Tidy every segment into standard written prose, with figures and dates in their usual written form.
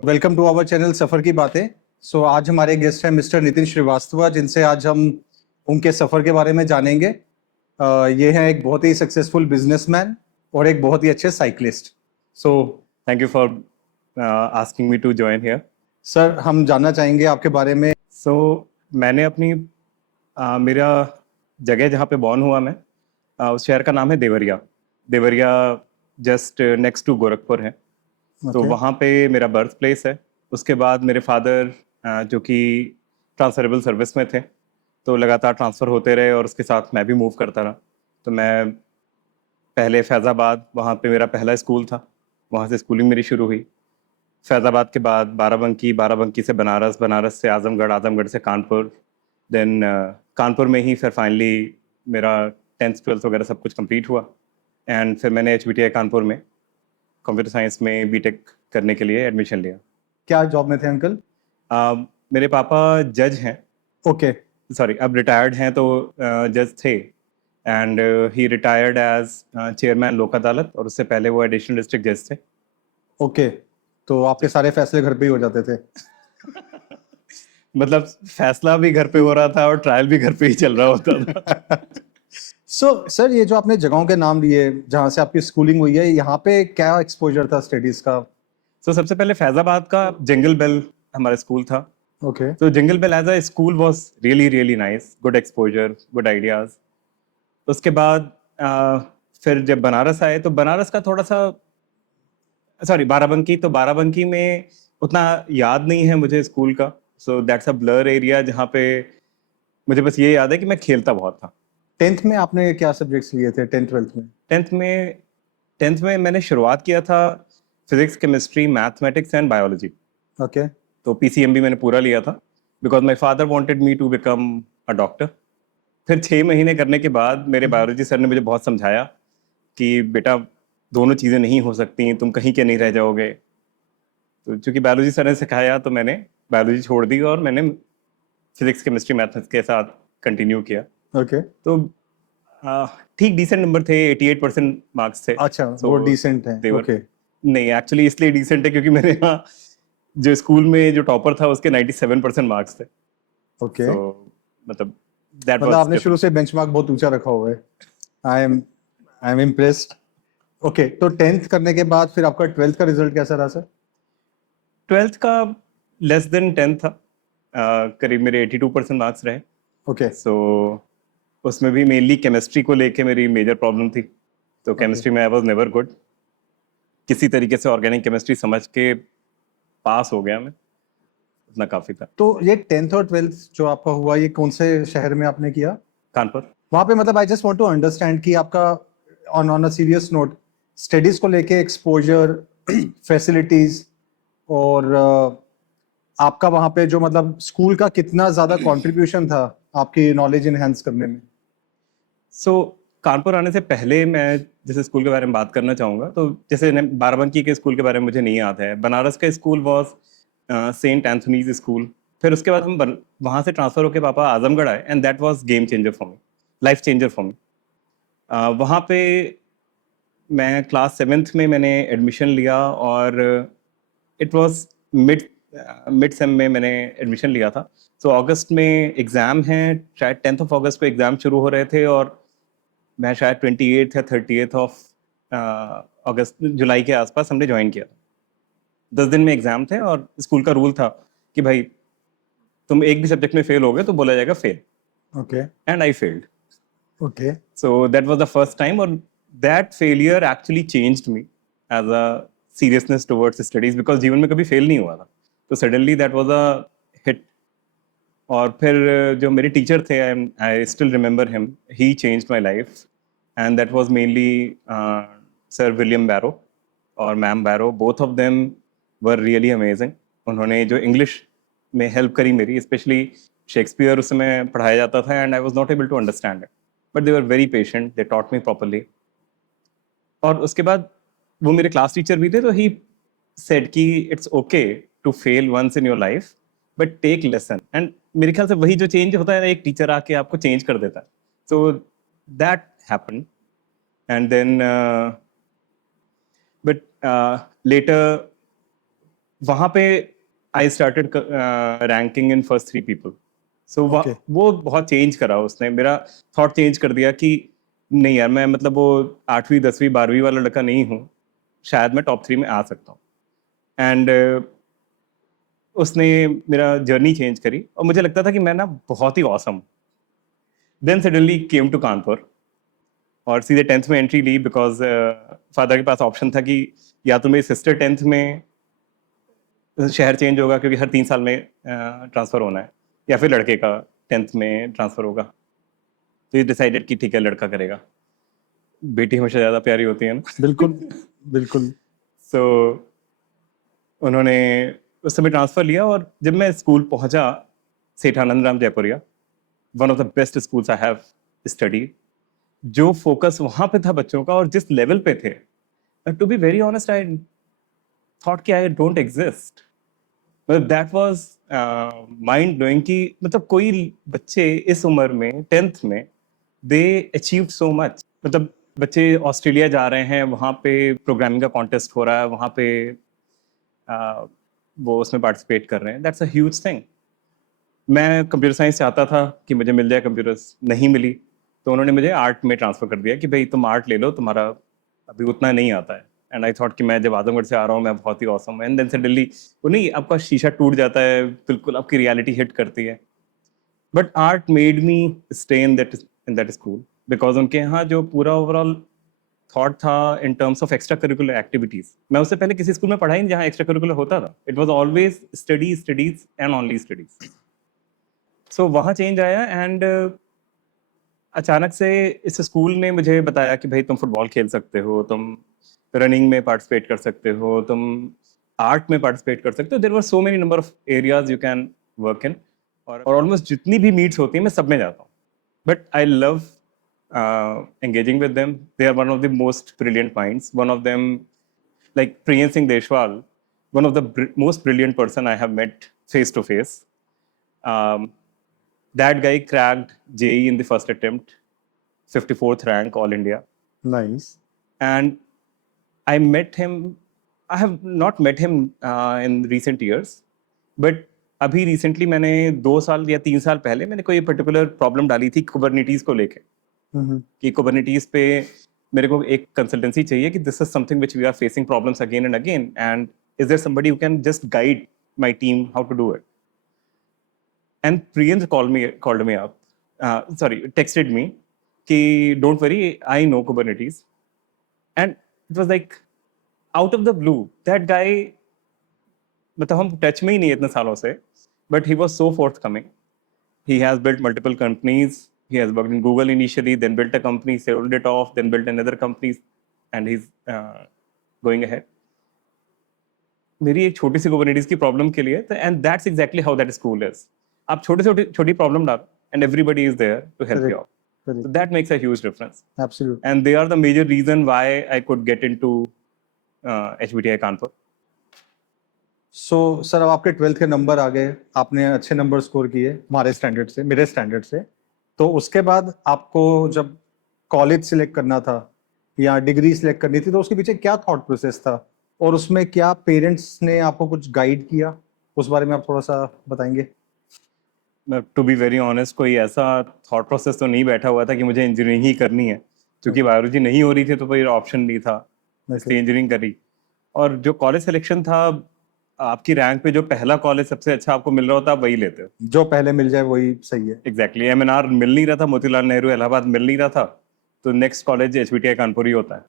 Welcome to our channel सफ़र की बातें। आज हमारे गेस्ट हैं मिस्टर नितिन श्रीवास्तव, जिनसे आज हम उनके सफ़र के बारे में जानेंगे। ये हैं एक बहुत ही सक्सेसफुल बिजनेसमैन और एक बहुत ही अच्छे cyclist. So, thank you for asking me to join here. Sir, हम जानना चाहेंगे आपके बारे में। So, मैंने अपनी मेरा जगह जहाँ पे बॉर्न हुआ मैं, उस शहर का नाम है Deoria. Deoria just next to Gorakhpur है। तो वहाँ पे मेरा बर्थ प्लेस है। उसके बाद मेरे फादर जो कि ट्रांसफरेबल सर्विस में थे, तो लगातार ट्रांसफ़र होते रहे और उसके साथ मैं भी मूव करता रहा। तो मैं पहले फैज़ाबाद, वहाँ पे मेरा पहला स्कूल था, वहाँ से स्कूलिंग मेरी शुरू हुई। फैज़ाबाद के बाद बाराबंकी, बाराबंकी से बनारस, बनारस से आज़मगढ़, आज़मगढ़ से कानपुर, देन कानपुर में ही फिर फाइनली मेरा 10th 12th वगैरह सब कुछ कंप्लीट हुआ। एंड फिर मैंने HBTI कानपुर में कंप्यूटर साइंस में बीटेक करने के लिए एडमिशन लिया। क्या जॉब में थे अंकल? मेरे पापा जज हैं। ओके। सॉरी, अब रिटायर्ड हैं, तो जज थे। And he retired as chairman Lok Adalat, और उससे पहले वो एडिशनल डिस्ट्रिक्ट जज थे। ओके, तो आपके सारे फैसले घर पे ही हो जाते थे? मतलब फैसला भी घर पे हो रहा था और ट्रायल भी घर पे ही चल रहा होता था। सर, ये जो आपने जगहों के नाम लिए जहाँ से आपकी स्कूलिंग हुई है, यहाँ पे क्या एक्सपोजर था स्टडीज का? सबसे पहले फैजाबाद का जंगल बेल हमारा स्कूल था। ओके। तो jungle bell as a school was really really nice, good exposure, good ideas. उसके बाद फिर जब बनारस आए तो बनारस का थोड़ा सा, सॉरी बाराबंकी, तो बाराबंकी में उतना याद नहीं है मुझे स्कूल का। So that's a blur area जहाँ पे मुझे बस ये याद है कि मैं खेलता बहुत था। 10th में आपने क्या सब्जेक्ट्स लिए थे? 10th 12th में? 10th में मैंने शुरुआत किया था physics, chemistry, mathematics and biology. Okay. तो PCMB मैंने पूरा लिया था because my father wanted me to become a doctor. फिर 6 महीने करने के बाद मेरे बायोलॉजी सर ने मुझे बहुत समझाया कि बेटा दोनों चीज़ें नहीं हो सकती, तुम कहीं के नहीं रह जाओगे। तो चूंकि बायोलॉजी सर ने सिखाया तो मैंने बायोलॉजी छोड़ दी और मैंने फिजिक्स, केमिस्ट्री, मैथ्स के साथ कंटिन्यू किया। ओके। तो ठीक डिसेंट नंबर थे, 88% मार्क्स थे। अच्छा, वो डिसेंट है। ओके। नहीं, एक्चुअली इसलिए डिसेंट है क्योंकि मेरे यहाँ जो स्कूल में जो टॉपर था उसके 97% मार्क्स थे। ओके। मतलब दैट मतलब वाज आपने शुरू से बेंचमार्क बहुत ऊंचा रखा हुआ है। I am impressed. ओके, तो 10th करने के बाद फिर आपका 12th का रिजल्ट कैसा रहा सर? 12th का लेस देन 10 था। करीब मेरे 82% मार्क्स रहे। ओके। सो उसमें भी मेनली केमिस्ट्री को लेके मेरी मेजर प्रॉब्लम थी। तो केमिस्ट्री में आई वाज नेवर गुड। किसी तरीके से ऑर्गेनिक केमिस्ट्री समझ के पास हो गया मैं, उतना काफ़ी था। तो ये 10th और 12th जो आपका हुआ, ये कौन से शहर में आपने किया? कानपुर। वहाँ पे मतलब I just want to understand कि आपका on a serious note studies को लेके एक्सपोजर, फैसिलिटीज और आपका वहाँ पे जो मतलब स्कूल का कितना ज़्यादा कंट्रीब्यूशन था आपकी नॉलेज इनहेंस करने में? कानपुर आने से पहले मैं जैसे स्कूल के बारे में बात करना चाहूँगा, तो जैसे बाराबंकी के स्कूल के बारे में मुझे नहीं याद है। बनारस का school was sent Anthony's school. फिर उसके बाद हम वहाँ से ट्रांसफ़र होकर पापा आजमगढ़ आए, and that was game changer for me, life changer for me. वहाँ पे मैं क्लास 7th में मैंने एडमिशन लिया और इट वाज मिड सेम में मैंने एडमिशन लिया था। अगस्त में एग्ज़ाम हैं, शायद 10th ऑफ अगस्त को एग्ज़ाम शुरू हो रहे थे और मैं शायद 28 या 30th ऑफ अगस्त, जुलाई के आसपास हमने ज्वाइन किया। 10 दिन में एग्ज़ाम थे और स्कूल का रूल था कि भाई तुम एक भी सब्जेक्ट में फेल हो गए तो बोला जाएगा fail. Okay. And I failed. Okay. So that was the first time, और that failure actually changed me as a seriousness towards studies, because जीवन में कभी फेल नहीं हुआ था। तो suddenly that was a hit. और फिर जो मेरे टीचर थे, I still remember him, he changed my life, and that was mainly sir William Barrow और ma'am Barrow. Both of them were really amazing. उन्होंने जो इंग्लिश में हेल्प करी मेरी, स्पेशली शेक्सपियर उस समय पढ़ाया जाता था and I was not able to understand it, but they were very patient, they taught me properly. और उसके बाद वो मेरे क्लास टीचर भी थे, तो ही सेड कि it's okay to fail once in your life, but take lesson. And मेरे ख्याल से वही जो चेंज होता है ना, एक टीचर आके आपको चेंज कर देता है। So that happened. And then later वहाँ पे I started ranking in first 3 people. So Okay. वो बहुत चेंज करा उसने, मेरा थॉट चेंज कर दिया कि नहीं यार, मैं मतलब वो 8वीं 10वीं 12वीं वाला लड़का नहीं हूँ, शायद मैं टॉप 3 में आ सकता हूँ. एंड उसने मेरा जर्नी चेंज करी और मुझे लगता था कि मैं ना बहुत ही awesome. Then suddenly came to Kanpur और सीधे 10th में एंट्री ली, बिकॉज फादर के पास ऑप्शन था कि या तो मेरी सिस्टर 10th में शहर चेंज होगा क्योंकि हर 3 साल में ट्रांसफर होना है, या फिर लड़के का 10th में ट्रांसफर होगा. तो ये डिसाइडेड कि ठीक है लड़का करेगा, बेटी हमेशा ज़्यादा प्यारी होती है ना. बिल्कुल बिल्कुल. सो उन्होंने उस समय ट्रांसफर लिया और जब मैं स्कूल पहुंचा, Seth Anand Ram Jaipuria, one of the best schools I have study. जो फोकस वहां पे था बच्चों का और जिस लेवल पे थे, to be very honest I thought कि आई डोंट एग्जिस्ट. मतलब दैट वाज माइंड ब्लोइंग कि मतलब कोई बच्चे इस उम्र में 10th में दे अचीव्ड सो मच. मतलब बच्चे ऑस्ट्रेलिया जा रहे हैं, वहाँ पे प्रोग्रामिंग का कॉन्टेस्ट हो रहा है, वहाँ पे वो उसमें पार्टिसिपेट कर रहे हैं. That's a huge thing. मैं कंप्यूटर साइंस चाहता था कि मुझे मिल जाए कंप्यूटर्स, नहीं मिली, तो उन्होंने मुझे आर्ट में ट्रांसफर कर दिया कि भाई तुम आर्ट ले लो, तुम्हारा अभी उतना नहीं आता है. एंड आई थॉट कि मैं जब आजमगढ़ से आ रहा हूँ मैं बहुत ही ऑसम हूँ. एंड देन सडनली वो नहीं, आपका शीशा टूट जाता है, बिल्कुल आपकी रियलिटी हिट करती है. But art made me stay in that school because उनके यहाँ जो पूरा ओवरऑल थॉट था इन terms of extra curricular activities. मैं उससे पहले किसी स्कूल में पढ़ा ही नहीं जहाँ एक्स्ट्रा करिकुलर होता था. It was always studies and only studies. So वहाँ चेंज आया. एंड अचानक से इस स्कूल ने मुझे बताया कि भाई तुम फुटबॉल खेल सकते हो, तुम रनिंग में पार्टिसिपेट कर सकते हो, तुम आर्ट में पार्टिसिपेट कर सकते हो. There were so many number of areas you can work in. और ऑलमोस्ट जितनी भी मीट्स होती हैं मैं सब में जाता हूँ. But I love engaging with them. They are one of the most brilliant minds. One of them, like Priyan Singh Deshwal, one of the most brilliant person I have met face to face. That guy cracked JEE in the first attempt, 54th rank All India. Nice. And I met him. I have not met him in recent years, but अभी recently मैंने 2 साल या 3 साल पहले मैंने कोई particular problem डाली थी कुबरनिटीज को लेके कि कुबरनिटीज पे मेरे को एक कंसल्टेंसी चाहिए कि this is something which we are facing problems again and again, and is there somebody who can just guide my team how to do it. And Priyank called me up, texted me कि don't worry, I know Kubernetes. And it was like out of the blue. That guy, मतलब हम touch में ही नहीं है इतने सालों से, but he was so forthcoming. He has built multiple companies. He has worked in Google initially, then built a company, sold it off, then built another company, and he's going ahead. मेरी एक छोटी सी Kubernetes की problem के लिए, and that's exactly how that school is. आप छोटी problem डालो, and everybody is there to help you out. Correct. So that makes a huge difference. Absolutely. And they are the major reason why I could get into HBTI Kanpur. So sir अब आपके 12th के number आ गए, आपने अच्छे number score किए हमारे standard से, मेरे स्टैंडर्ड से. तो उसके बाद आपको जब कॉलेज सिलेक्ट करना था या डिग्री सिलेक्ट करनी थी, तो उसके पीछे क्या थॉट प्रोसेस था और उसमें क्या पेरेंट्स ने आपको कुछ गाइड किया, उस बारे में आप थोड़ा सा बताएंगे? टू बी वेरी ऑनेस्ट, कोई ऐसा थॉट प्रोसेस तो नहीं बैठा हुआ था कि मुझे इंजीनियरिंग ही करनी है, क्योंकि बायोलॉजी नहीं हो रही थी तो कोई ऑप्शन नहीं था, इसलिए इंजीनियरिंग करी. और जो कॉलेज सिलेक्शन था, आपकी रैंक पे जो पहला कॉलेज सबसे अच्छा आपको मिल रहा होता है आप वही लेते हो. जो पहले मिल जाए वही सही है. एग्जैक्टली. MNR मिल नहीं रहा था, मोतीलाल नेहरू इलाहाबाद मिल नहीं रहा था, तो नेक्स्ट कॉलेज HBTI कानपुर ही होता है.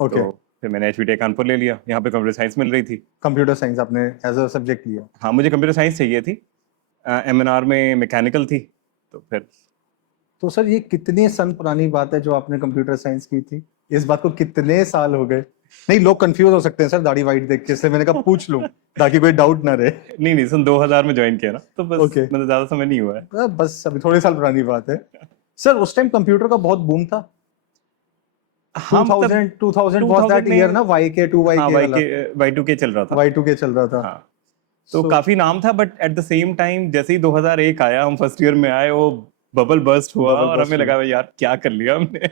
ओके. तो फिर मैंने HBTI कानपुर ले लिया. यहाँ पे कंप्यूटर साइंस मिल रही थी. कंप्यूटर साइंस आपने एज अ सब्जेक्ट लिया? हाँ, मुझे कंप्यूटर साइंस चाहिए थी. MNR में मैकेनिकल थी, तो फिर. तो सर ये कितने सन पुरानी बात है जो आपने कंप्यूटर साइंस की थी? इस बात को कितने साल हो गए? नहीं, लोग कंफ्यूज हो सकते हैं सर दाढ़ी वाइट देख के, इसलिए मैंने कहा पूछ लूं ताकि कोई डाउट ना रहे. नहीं, सन 2000 में ज्वाइन किया ना, तो बस Okay. मतलब ज्यादा समय नहीं हुआ है. बस अभी थोड़े साल पुरानी बात है. सर उस टाइम कंप्यूटर का बहुत बूम था. हाँ, 2000 was that year ना, YK2 हाँ, वाला Y2K चल रहा था. Y2K चल रहा था. हाँ, तो काफी नाम था, but at the same time जैसे ही 2001 आया, हम फर्स्ट ईयर में आए, वो बबल बर्स्ट हुआ और हमें लगा यार क्या कर लिया हमने.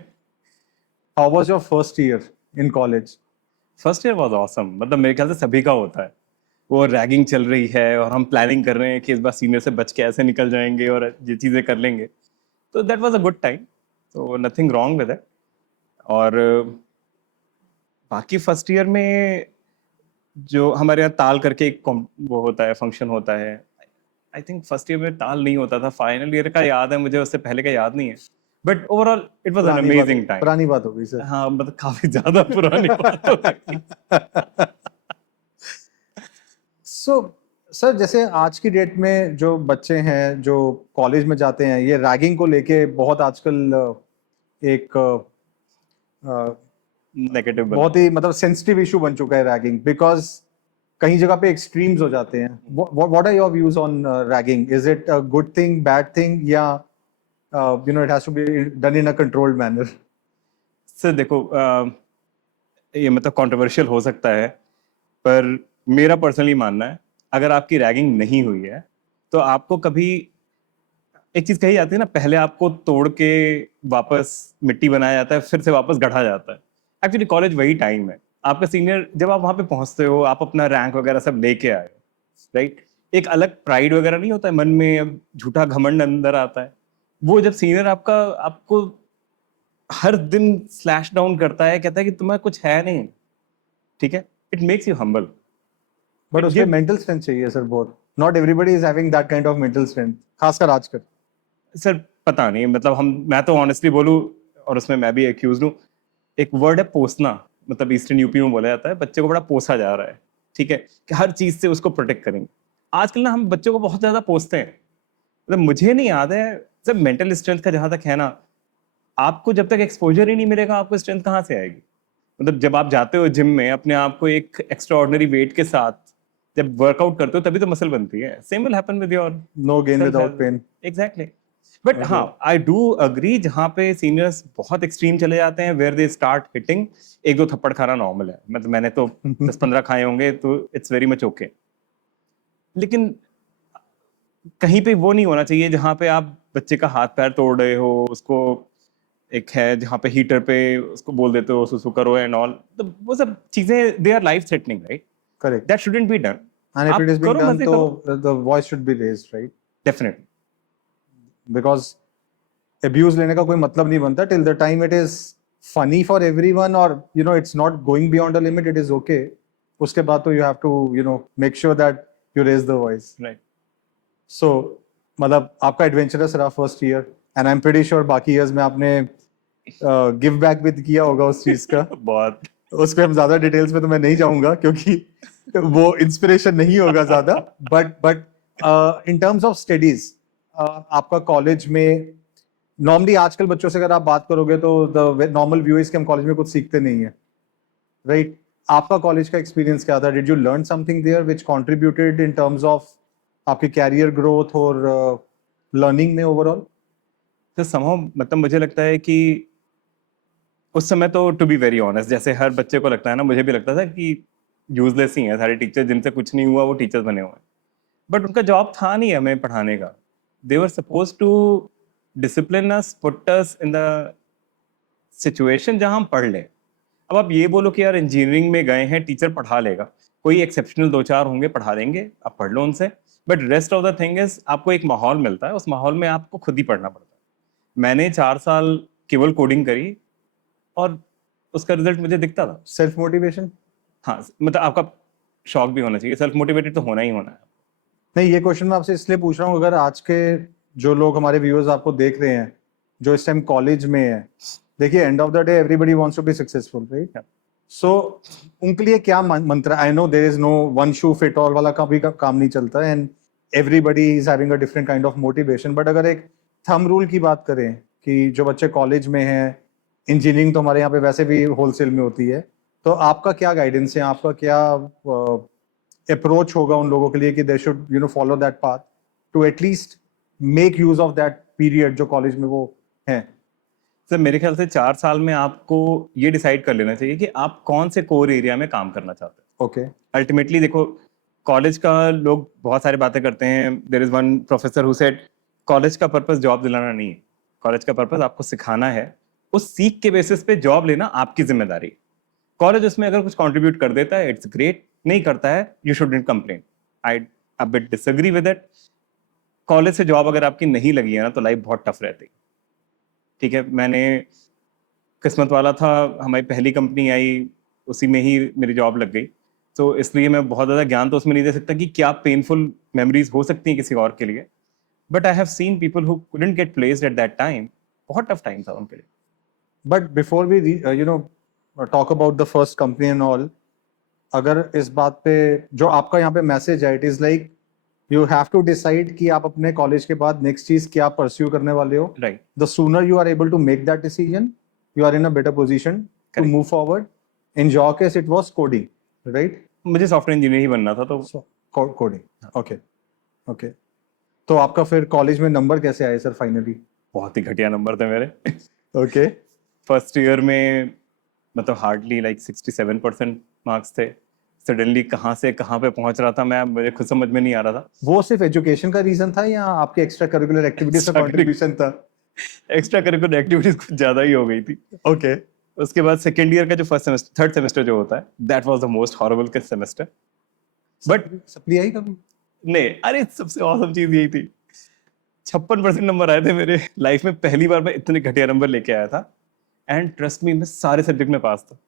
How was your first year in college? First year was awesome, मतलब मेरे ख्याल से सभी का होता है। वो रैगिंग चल रही है और हम प्लानिंग कर रहे हैं कि इस बार सीनियर से बच के ऐसे निकल जाएंगे और ये चीज़ें कर लेंगे, तो that was a good time, तो नथिंग रॉन्ग विद इट। और बाकी फर्स्ट ईयर में जो हमारे यहाँ ताल करके एक वो होता है, फंक्शन होता है। आई थिंक फर्स्ट ईयर में ताल नहीं होता था, फाइनल ईयर का याद है मुझे, उससे पहले का याद नहीं है। But overall it was an amazing time. पुरानी बात होगी सर। हाँ, मतलब काफी ज्यादा पुरानी बात हो गई। सो सर, जैसे आज की डेट में जो बच्चे हैं जो कॉलेज में जाते हैं, ये रैगिंग को लेके बहुत आजकल एक नेगेटिव बहुत ही मतलब सेंसिटिव इशू बन चुका है रैगिंग, बिकॉज कहीं जगह पे एक्सट्रीम्स हो जाते हैं। What are your views on ragging? Is it a good thing, bad thing, या it has to be done in a controlled manner? Sir देखो, ये मतलब कंट्रोवर्शियल हो सकता है, पर मेरा पर्सनली मानना है, अगर आपकी रैगिंग नहीं हुई है तो आपको कभी, एक चीज कही जाती है ना, पहले आपको तोड़ के वापस मिट्टी बनाया जाता है, फिर से वापस गढ़ा जाता है। एक्चुअली कॉलेज वही टाइम है। आपका सीनियर, जब आप वहां पे पहुंचते हो, आप अपना रैंक वगैरह सब लेके आए हो, राइट? एक अलग प्राइड वगैरह नहीं होता है मन में, अब झूठा घमंड अंदर आता है। वो जब सीनियर आपका आपको हर दिन स्लैश डाउन करता है, कहता है कि तुम्हें कुछ है नहीं, ठीक है, it makes you humble. But उसमें मेंटल स्ट्रेंथ चाहिए सर बहुत। Not everybody is having that kind of mental strength, खासकर आजकल। सर पता नहीं, मतलब मैं तो ऑनेस्टली बोलूं, और उसमें मैं भी एक्यूज हूँ, एक वर्ड है पोसना, मतलब ईस्टर्न यूपी में बोला जाता है, बच्चे को बड़ा पोसा जा रहा है, ठीक है, कि हर चीज से उसको प्रोटेक्ट करेंगे। आजकल ना हम बच्चों को बहुत ज्यादा पोसते हैं। मतलब मुझे नहीं याद है, जब मेंटल स्ट्रेंथ का जहां तक है ना, आपको जब तक एक्सपोजर ही नहीं मिलेगा, आपको स्ट्रेंथ कहाँ से आएगी? मतलब जब आप जाते हो जिम में अपने आप को एक एक्स्ट्रा ऑर्डिनरी वेट के साथ जब वर्कआउट करते हो, तभी तो मसल बनती है। Same will happen with your no gain without pain. Exactly. But हाँ, आई डू अग्री, जहाँ पे सीनियर्स बहुत एक्सट्रीम चले जाते हैं, वेयर दे स्टार्ट हिटिंग, एक दो थप्पड़ खाना नॉर्मल है, मतलब मैंने तो 10-15 खाए होंगे, तो इट्स वेरी मच ओके। लेकिन कहीं पे वो नहीं होना चाहिए जहाँ पे आप बच्चे का हाथ पैर तोड़ रहे हो, उसको एक है जहाँ पे हीटर पे उसको बोल देते हो सुसु करो एंड ऑल, तो वो सब चीजें they are life threatening, right? Correct. That shouldn't be done. And if it आप इज बीइंग करो, डन मजे तो करो। The voice should be raised, right? Definitely. Because abuse लेने का कोई मतलब नहीं बनता till the time it is funny for everyone, और it's not going beyond a limit, it is okay. उसके बाद तो you have to make sure that you raise the voice. Right. सो मतलब आपका एडवेंचरस रहा first year, and I am pretty sure बाकी years में आपने गिव बैक भी किया होगा उस चीज का। बहुत। उस पर हम ज्यादा डिटेल्स में तो मैं नहीं जाऊंगा, क्योंकि वो इंस्पिरेशन नहीं होगा ज्यादा। But in terms of studies, आपका कॉलेज में नॉर्मली आजकल बच्चों से अगर आप बात करोगे तो द नॉर्मल व्यू इज कि हम कॉलेज में कुछ सीखते नहीं है, राइट? आपका कॉलेज का एक्सपीरियंस क्या था? Did you learn something there which contributed in terms of आपकी कैरियर ग्रोथ और लर्निंग में ओवरऑल? तो समहाउ, मतलब मुझे लगता है कि उस समय तो, टू बी वेरी ऑनेस्ट, जैसे हर बच्चे को लगता है ना, मुझे भी लगता था कि यूजलेस ही हैं सारे टीचर, जिनसे कुछ नहीं हुआ वो टीचर्स बने हुए हैं। बट उनका जॉब था नहीं हमें पढ़ाने का। They were suppose to discipline us, put us in the situation जहां हम पढ़ लें। अब आप ये बोलो कि यार इंजीनियरिंग में गए हैं, टीचर पढ़ा लेगा, कोई एक्सेप्शनल दो चार होंगे पढ़ा देंगे, आप पढ़ लो उनसे, but rest of the thing is आपको एक माहौल मिलता है, उस माहौल में आपको खुद ही पढ़ना पड़ता है। मैंने 4 साल केवल कोडिंग करी और उसका रिजल्ट मुझे दिखता था। Self motivation? हाँ, मतलब आपका शौक भी होना चाहिए, सेल्फ मोटिवेटेड तो होना ही होना है। नहीं, ये क्वेश्चन मैं आपसे इसलिए पूछ रहा हूँ, अगर आज के जो लोग हमारे व्यूअर्स आपको देख रहे हैं जो इस टाइम कॉलेज में है, देखिए end of the day everybody wants to be successful, right? So उनके लिए क्या मंत्र? I know there is no one shoe fit all वाला कभी का काम नहीं चलता, and everybody is having a different kind of motivation. But अगर एक थंब रूल की बात करें कि जो बच्चे कॉलेज में हैं, इंजीनियरिंग तो हमारे यहाँ पे वैसे भी होलसेल में होती है, तो आपका क्या गाइडेंस है, आपका क्या अप्रोच होगा उन लोगों के लिए कि they should follow that path to at least make use of that period जो कॉलेज में वो हैं? सर मेरे ख्याल से 4 साल में आपको ये डिसाइड कर लेना चाहिए कि आप कौन से कोर एरिया में काम करना चाहते हैं। ओके। अल्टीमेटली देखो, कॉलेज का लोग बहुत सारी बातें करते हैं। There is one professor who said college का पर्पस जॉब दिलाना नहीं है, कॉलेज का पर्पस आपको सिखाना है, उस सीख के बेसिस पे जॉब लेना आपकी जिम्मेदारी। कॉलेज उसमें अगर कुछ कंट्रीब्यूट कर देता है इट्स ग्रेट, नहीं करता है you shouldn't complain. I a bit disagree with it. College से जॉब अगर आपकी नहीं लगी है ना तो लाइफ बहुत टफ रहती है। ठीक है, मैंने किस्मत वाला था, हमारी पहली कंपनी आई, उसी में ही मेरी जॉब लग गई। तो इसलिए मैं बहुत ज़्यादा ज्ञान तो उसमें नहीं दे सकता कि क्या पेनफुल मेमोरीज हो सकती हैं किसी और के लिए। But I have seen people who couldn't get placed at that time, बहुत टफ टाइम था उनके लिए। But before we talk about the first company and all, अगर इस बात पे जो आपका यहाँ पे मैसेज है, it is like you have to decide कि आप अपने कॉलेज के बाद नेक्स्ट चीज क्या परस्यू करने वाले हो। Right, the sooner you are able to make that decision, you are in a better position to Correct. Move forward. In your case it was coding, right? मुझे सॉफ्टवेयर इंजीनियर ही बनना था, तो कोडिंग, ओके ओके। तो आपका फिर college में number कैसे आए सर फाइनली? बहुत ही घटिया नंबर थे मेरे। ओके, फर्स्ट ईयर में मतलब हार्डली लाइक 67% मार्क्स थे। सडनली कहाँ से कहाँ पे पहुंच रहा था मैं, मुझे खुद समझ में नहीं आ रहा था। वो सिर्फ एजुकेशन का रीजन था या आपके एक्स्ट्रा करिकुलर एक्टिविटीज का कंट्रीब्यूशन था? एक्स्ट्रा करिकुलर एक्टिविटीज कुछ ज्यादा ही हो गई थी। ओके, उसके बाद सेकेंड ईयर का जो फर्स्ट सेमेस्टर, थर्ड सेमेस्टर जो होता है, that was the most horrible का सेमेस्टर। बट सप्ली आई कभी? नहीं, अरे सबसे औसम चीज यही थी, 56% नंबर आए थे मेरे। लाइफ में पहली बार मैं इतने घटिया नंबर लेके आया था। एंड ट्रस्ट मी, मैं सारे सब्जेक्ट में पास था।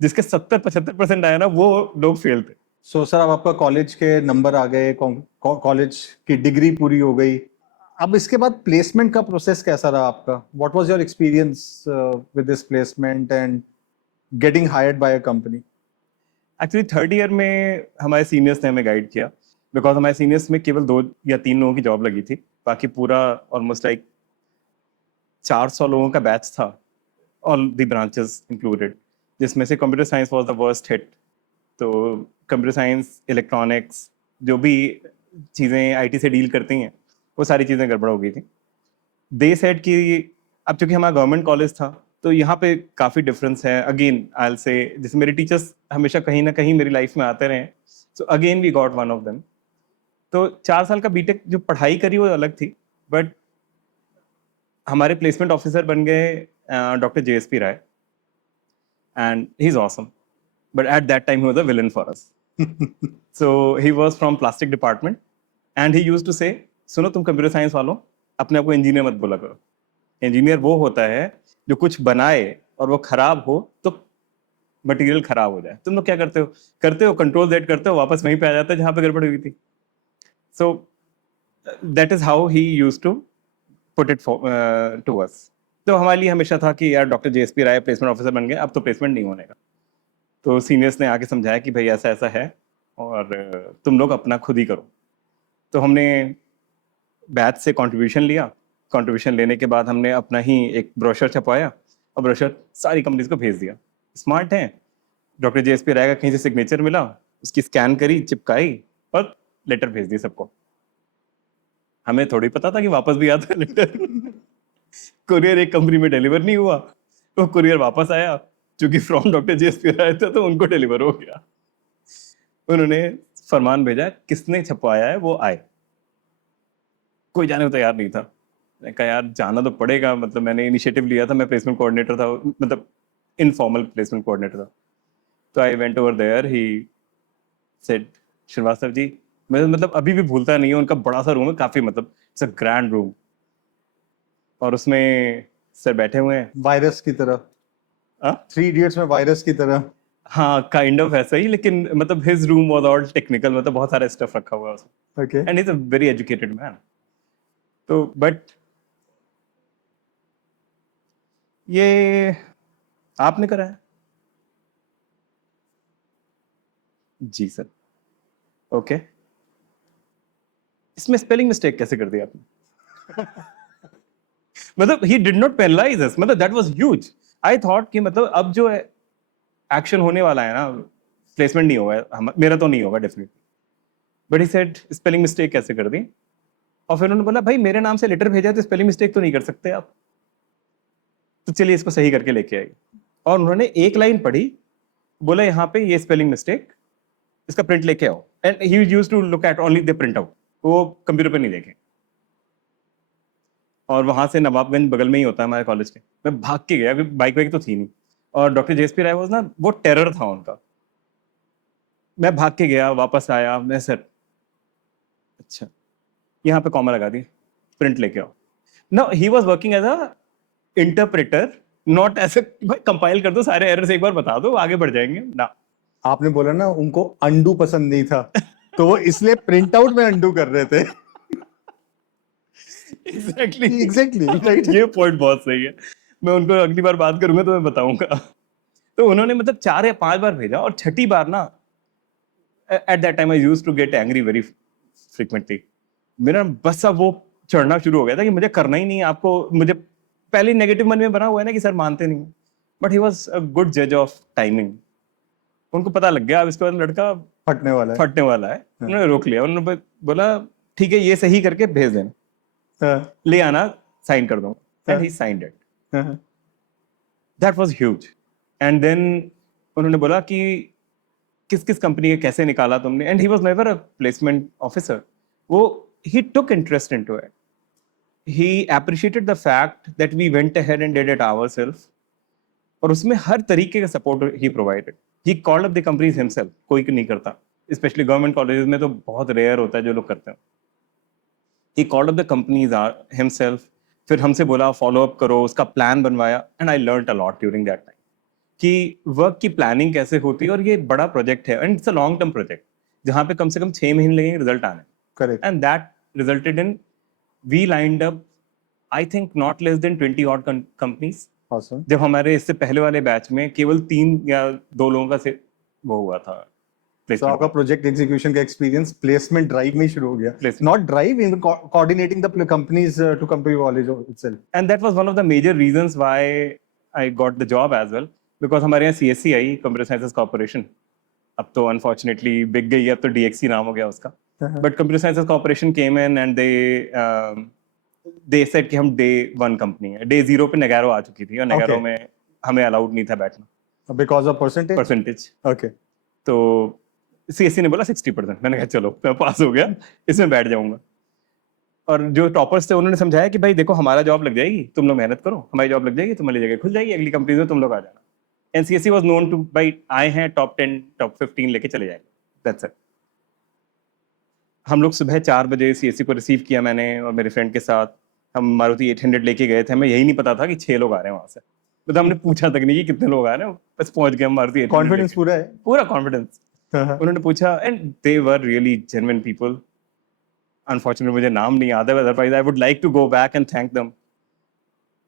जिसके 70-75% आया ना, वो लोग फेल थे। सो सर अब आपका कॉलेज के नंबर आ गए, कॉलेज की डिग्री पूरी हो गई, अब इसके बाद प्लेसमेंट का प्रोसेस कैसा रहा आपका? What was your experience with this placement and getting hired by a company? Actually third year में हमारे सीनियर्स ने हमें गाइड किया, बिकॉज हमारे सीनियर्स में केवल 2 या 3 लोगों की जॉब लगी थी। बाकी पूरा ऑलमोस्ट लाइक 400 लोगों का बैच था, ऑल द ब्रांचेस इंक्लूडेड, जिसमें से computer science was the worst hit. तो कंप्यूटर साइंस, इलेक्ट्रॉनिक्स, जो भी चीज़ें आईटी से डील करती हैं, वो सारी चीज़ें गड़बड़ हो गई थी। दे सेड कि अब चूंकि हमारा गवर्नमेंट कॉलेज था, तो यहाँ पे काफ़ी डिफरेंस है। अगेन आई विल से, जैसे मेरे टीचर्स हमेशा कहीं ना कहीं मेरी लाइफ में आते रहे, so again we got one of them. तो 4 साल का बीटेक जो पढ़ाई करी वो अलग थी, बट हमारे प्लेसमेंट ऑफिसर बन गए doctor JSP Rai, and he is awesome, but at that time he was a villain for us. So he was from plastic department and he used to say, सुनो तुम कंप्यूटर साइंस वालों, अपने आप को engineer मत बोला करो। इंजीनियर वो होता है जो कुछ बनाए और वो खराब हो तो मटेरियल खराब हो जाए। तुम लोग क्या करते हो कंट्रोल Z करते हो, वापस वहीं पे आ जाता है जहां पे गड़बड़ हुई थी। So that is how he used to put it to us. तो हमारे लिए हमेशा था कि यार doctor JSP Rai placement officer बन गए, अब तो प्लेसमेंट नहीं होने का। तो सीनियर्स ने आके समझाया कि भाई ऐसा ऐसा है और तुम लोग अपना खुद ही करो। तो हमने बैच से कंट्रीब्यूशन लिया। कंट्रीब्यूशन लेने के बाद हमने अपना ही एक ब्रोशर छपवाया और ब्रोशर सारी कंपनीज को भेज दिया। स्मार्ट हैं, डॉक्टर JSP राय का कहीं से सिग्नेचर मिला, उसकी स्कैन करी, चिपकाई और लेटर भेज दी सबको। हमें थोड़ी पता था कि वापस भी आता है लेटर। कुरियर एक कंपनी में डिलीवर नहीं हुआ, तो कुरियर वापस आया, क्योंकि फ्रॉम डॉक्टर JSP राय था तो उनको डिलीवर हो गया। उन्होंने फरमान भेजा, किसने छपवाया है वो आए। कोई जाने को तैयार नहीं था। मैंने कहा यार जाना तो पड़ेगा, मतलब मैंने इनिशिएटिव लिया था, मैं प्लेसमेंट कोऑर्डिनेटर था, मतलब इनफॉर्मल प्लेसमेंट कोऑर्डिनेटर था। तो I went over there, he said Srivastava ji, मैं मतलब अभी भी भूलता नहीं हूँ, उनका बड़ा सा रूम है, काफी मतलब इट्स अ ग्रैंड रूम, और उसमें सर बैठे हुए हैं। वायरस की तरह, हाँ 3 इडियट्स में वायरस की तरह। हाँ, काइंड ऑफ ऐसा ही, लेकिन मतलब his room was all technical, मतलब बहुत सारा स्टफ रखा हुआ है उसमें, okay, and is a very educated man. तो बट ये आपने करा है? जी सर। ओके, इसमें स्पेलिंग मिस्टेक कैसे कर दी आपने? मतलब ही डिड नॉट पेनलाइज अस, मतलब that was huge. I thought कि मतलब अब जो एक्शन होने वाला है ना, प्लेसमेंट नहीं होगा, मेरा तो नहीं होगा definitely. But he said spelling mistake कैसे कर दी? और फिर उन्होंने बोला भाई मेरे नाम से लेटर भेजा है तो स्पेलिंग मिस्टेक तो नहीं कर सकते आप, तो चलिए इसको सही करके लेके आई। और उन्होंने एक लाइन पढ़ी, बोला यहाँ पे ये स्पेलिंग मिस्टेक, इसका प्रिंट लेके आओ। And he used to look at only the print out, वो कंप्यूटर पे नहीं देखे। और वहां से नवाबगंज बगल में ही होता है हमारे कॉलेज के, मैं भाग के गया, बाइक वाइक तो थी नहीं, और डॉक्टर जेएसपी राय वाज ना, वो टेरर था उनका। मैं भाग के गया, वापस आया, मैं सर अच्छा यहाँ पे कॉमा लगा दी, प्रिंट लेके आओ। No, he was working as a interpreter, not as भाई कंपाइल कर दो सारे एरर्स एक बार बता दो, आगे बढ़ जाएंगे ना। आपने बोला ना उनको अंडू पसंद नहीं था, तो वो इसलिए प्रिंट आउट में अंडू कर रहे थे। Exactly exactly, right. ये पॉइंट बहुत सही है। मैं उनको अगली बार बात करूंगा तो मैं बताऊंगा। तो उन्होंने मतलब 4 या 5 बार भेजा, और छठी बार ना, at that time I used to get angry very frequently. मेरा बस अब वो चढ़ना शुरू हो गया था कि मुझे करना ही नहीं है आपको। मुझे पहले नेगेटिव मन में बना हुआ है ना कि सर मानते नहीं, but he was a good जज ऑफ टाइमिंग। उनको पता लग गया अब इसके बाद लड़का फटने वाला है। फटने वाला है। उन्होंने रोक लिया, उन्होंने बोला ठीक है ये सही करके भेज देना, हाँ, ले आना, साइन कर दूंगा। And he signed it. हाँ, that was huge. And then उन्होंने बोला कि किस किस कंपनी के कैसे निकाला तुमने, and he was never a placement officer. वो he took interest into it, he appreciated the fact that we went ahead and did it ourselves, और उसमें हर तरीके का support he provided. He called up the companies himself, कोई नहीं करता, specially government colleges में तो बहुत रेयर होता है जो लोग करते हैं। He called up the companies himself, फिर हमसे बोला फॉलो अप करो, उसका प्लान बनवाया। And I learned a lot during that time कि वर्क की प्लानिंग कैसे होती है, और ये बड़ा प्रोजेक्ट है, and it's a long term project जहाँ पे कम से कम 6 महीने लगेंगे रिजल्ट आने। Correct. And that resulted in we lined up, I think not less than 20 odd companies। Awesome. जब हमारे इससे पहले वाले बैच में केवल 3 या 2 लोगों का से वो हुआ था तो placement। आपका प्रोजेक्ट एग्जीक्यूशन का एक्सपीरियंस प्लेसमेंट ड्राइव में ही शुरू हो गया, Placement। Not drive in coordinating the companies to come to your college itself. And that was one of the major reasons why I got the job as well, because हमारे यहाँ CSC आई, computer sciences corporation. अब तो unfortunately बिक गई है, अब तो DXC नाम हो गया उसका। But computer sciences corporation came in and they said कि हम डे 1 कंपनी है। डे 0 पे नगैरो आ चुकी थी, और नगैरो Okay. में हमें अलाउड नहीं था बैठना, because of percentage. Percentage. Okay. तो CSC ने बोला 60%। मैंने कहा चलो मैं पास हो गया, इसमें बैठ जाऊंगा। और जो टॉपर्स थे उन्होंने समझाया कि भाई देखो हमारा जॉब लग जाएगी, तुम लोग मेहनत करो, हमारी जॉब लग जाएगी, तुम्हारी जगह खुल जाएगी अगली कंपनी में, तुम लोग आ जाना। And CSC was known to भाई आए हैं टॉप 10 टॉप 15 लेके चले जाएंगे, दैट्स इट। हम लोग सुबह 4 बजे CSC को रिसीव किया मैंने और मेरे फ्रेंड के साथ। हम मारुति 800 लेके गए थे, हमें यही नहीं पता था कि 6 लोग आ रहे हैं वहां से। तो हमने पूछा तक नहीं कि कितने लोग आ रहे हैं, बस पहुंच गए हम मारुति 800 कॉन्फिडेंस लेके। पूरा है। पूरा कॉन्फिडेंस। उन्होंने पूछा, and they were really genuine people. Unfortunately मुझे नाम नहीं याद है, otherwise I would like to go back and thank them.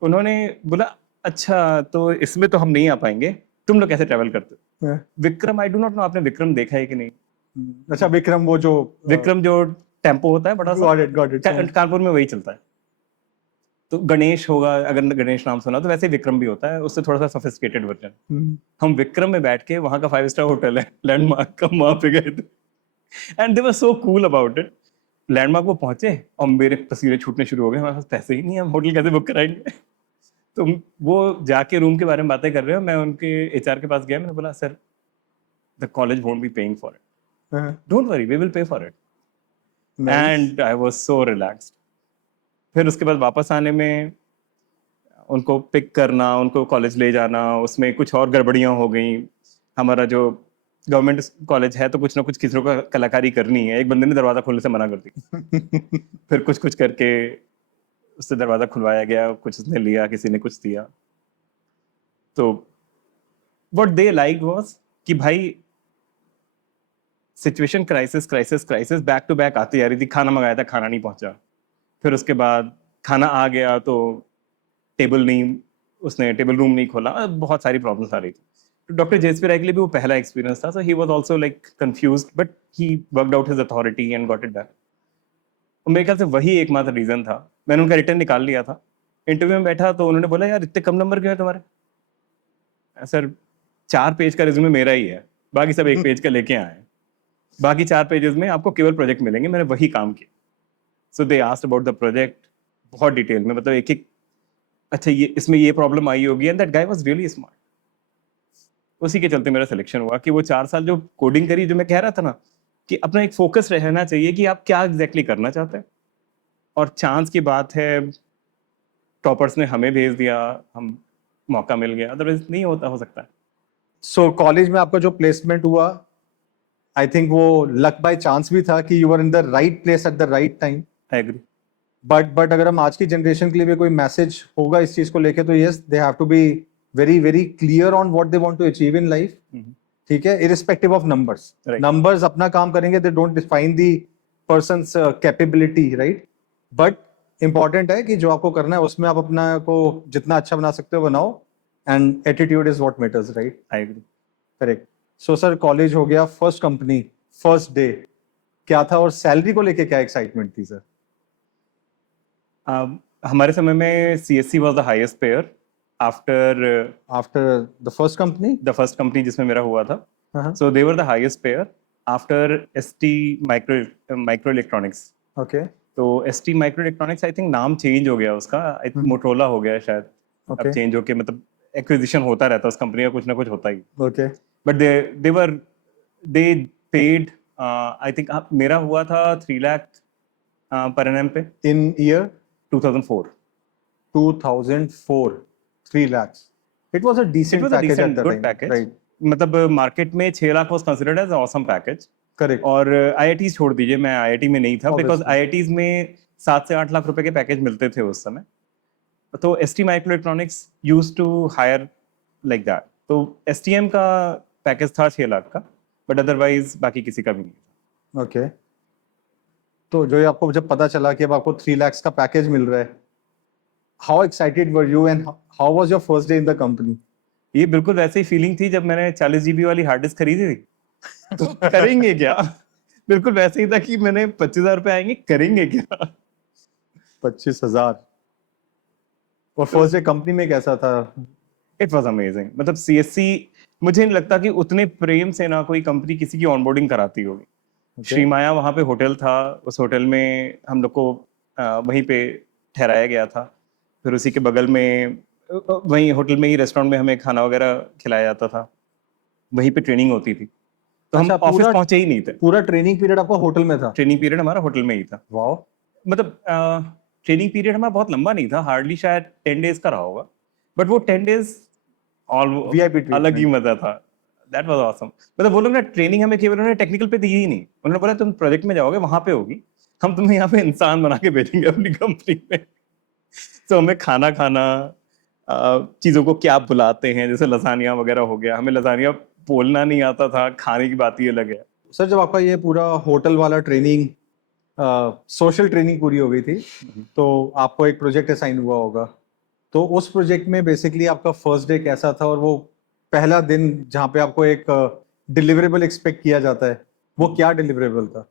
उन्होंने बोला अच्छा तो इसमें तो हम नहीं आ पाएंगे, तुम लोग कैसे ट्रैवल करते हो? विक्रम, आई डू नॉट नो आपने विक्रम देखा है कि नहीं। अच्छा, विक्रम, वो जो विक्रम जो टेम्पो होता है बड़ा सा, गॉट इट। कानपुर में वही चलता है। तो गणेश होगा, अगर गणेश नाम सुना, तो वैसे ही विक्रम भी होता है, उससे थोड़ा सा सोफिस्टिकेटेड वर्जन। हम विक्रम में बैठ के, वहां का 5 स्टार होटल है लैंडमार्क का, वहां पे गए थे। And they were so cool about it. Landmark वो पहुंचे और मेरे पसीने छूटने शुरू हो गए, हमारे पास पैसे ही नहीं है, हम होटल कैसे बुक कराएंगे। तो वो जाके रूम के बारे में बातें कर रहे हो, मैं उनके HR के पास गया, मैंने बोला sir the college won't be paying for it, don't worry we will pay for it. And I was so relaxed. फिर उसके बाद वापस आने में उनको पिक करना, उनको कॉलेज ले जाना, उसमें कुछ और गड़बड़ियां हो गई। हमारा जो गवर्नमेंट कॉलेज है तो कुछ ना कुछ किसी को कलाकारी करनी है, एक बंदे ने दरवाजा खोलने से मना कर दी। फिर कुछ कुछ करके उससे दरवाजा खुलवाया गया, कुछ उसने लिया, किसी ने कुछ दिया। तो व्हाट दे लाइक वाज कि भाई situation crisis crisis crisis back to back आती जा रही थी। खाना मंगाया था, खाना नहीं पहुंचा। फिर उसके बाद खाना आ गया तो उसने टेबल रूम नहीं खोला, बहुत सारी प्रॉब्लम्स आ रही थी। तो डॉक्टर जेएसपी राय के लिए भी वो पहला एक्सपीरियंस था, so he was also like confused, but he worked out his authority and got it back. मेरे ख्याल से वही एकमात्र रीजन था। मैंने उनका रिटर्न निकाल लिया था। इंटरव्यू में बैठा तो उन्होंने बोला यार इतने कम नंबर क्यों है तुम्हारे? सर 4 पेज का रिज्यूमे मेरा ही है, बाकी सब 1 पेज का लेके आए हैं, बाकी 4 पेजेस में आपको केवल प्रोजेक्ट मिलेंगे, मैंने वही काम किया। So they asked about the project बहुत डिटेल में, मतलब एक अच्छा ये इसमें ये प्रॉब्लम आई होगी, and that guy was really smart. उसी के चलते मेरा सिलेक्शन हुआ कि वो 4 साल जो कोडिंग करी, जो मैं कह रहा था ना कि अपना एक फोकस रहना चाहिए कि आप क्या एग्जैक्टली करना चाहते हैं। और चांस की बात है, टॉपर्स ने हमें भेज दिया, हम मौका मिल गया, अदरवाइज नहीं होता, हो सकता है। सो कॉलेज में आपका जो प्लेसमेंट हुआ, आई थिंक वो लक बाय चांस भी था कि you are in the right place at the right time. I agree. But अगर हम आज की जनरेशन के लिए भी कोई मैसेज होगा इस चीज को लेके, तो yes, they have to be very very clear on what they want to achieve in life. ठीक है, irrespective of numbers. Right. Numbers अपना काम करेंगे, they don't define the person's capability, right? But important है कि जो आपको करना है उसमें आप अपना को जितना अच्छा बना सकते हो बनाओ, and attitude is what matters, right? I agree. Correct. So sir, college हो गया, फर्स्ट कंपनी, फर्स्ट डे क्या था, और सैलरी को लेके क्या एक्साइटमेंट थी सर? हमारे समय में CSC was the highest payer after after the first company? The first company जिसमें मेरा हुआ था। हाँ, so they were the highest payer after ST micro electronics. Okay तो ST micro electronics I think नाम चेंज हो गया उसका, आई थिंक मोटरोला हो गया है शायद। अब ओके चेंज होके, मतलब एक्विजिशन होता रहता है उस कंपनी का, कुछ ना कुछ होता ही। Okay but they paid, I think मेरा हुआ था 3 लाख पर एनएम पे, in year 2004। 2004, 3 lakhs. It was a It decent was a package decent, at the good time, package. right? मतलब मार्केट में 6 lakh was considered as awesome package. Correct. और IIT छोड़ दीजिए, मैं IIT में नहीं था, बिकॉज Obviously. IITs में 7 से 8 लाख रुपए के पैकेज मिलते थे उस समय। तो ST micro electronics used to hire like that. तो STM का पैकेज था 6 लाख का, बट अदरवाइज बाकी किसी का भी नहीं था। Okay. तो जो ये आपको जब पता चला कि अब आपको 3 lakhs का पैकेज मिल रहा है, how excited were you and how was your first day in the company? ये बिल्कुल वैसे ही फीलिंग थी जब मैंने 40 GB वाली हार्ड डिस्क खरीदी थी। तो करेंगे क्या? बिल्कुल वैसे ही था कि मैंने 25,000 रुपए आएंगे, करेंगे क्या? 25,000। और फर्स्ट डे कंपनी में कैसा था? It was amazing. मतलब CSC, मुझे नहीं लगता कि उतने प्रेम से ना कोई कंपनी किसी की ऑनबोर्डिंग कराती होगी। Okay. श्री माया वहाँ पे होटल था, उस होटल में हम लोग को वहीं पे ठहराया गया था। फिर उसी के बगल में वहीं होटल में ही रेस्टोरेंट में हमें खाना वगैरह खिलाया जाता था, वहीं पे ट्रेनिंग होती थी। तो हम अच्छा, ऑफिस पहुंचे ही नहीं थे। पूरा ट्रेनिंग पीरियड आपका होटल में था? ट्रेनिंग पीरियड हमारा होटल में ही था। वाओ। मतलब ट्रेनिंग पीरियड हमारा बहुत लंबा नहीं था, हार्डली शायद 10 डेज का रहा होगा, बट वो 10 डेज ऑल VIP अलग ही treatment. मजा था। That was awesome. मतलब वो लोग ना ट्रेनिंग हमें केवल उन्होंने टेक्निकल पे दी ही नहीं, उन्होंने बोला तुम प्रोजेक्ट में जाओगे, वहां पे होगी, हम तुम्हें यहाँ पे इंसान बना के भेजेंगे अपनी कंपनी में। तो हमें खाना खाना, चीजों को क्या बुलाते हैं, जैसे लसानिया वगैरह हो गया, हमें लसानिया बोलना नहीं आता था, खाने की बात ही अलग है। सर, जब आपका ये पूरा होटल वाला ट्रेनिंग, सोशल ट्रेनिंग पूरी हो गई थी, तो आपको एक प्रोजेक्ट असाइन हुआ होगा। तो उस प्रोजेक्ट में बेसिकली आपका फर्स्ट डे कैसा था, और वो पहला दिन जहाँ पे आपको एक डिलीवरेबल एक्सपेक्ट किया जाता है, वो क्या डिलीवरेबल था?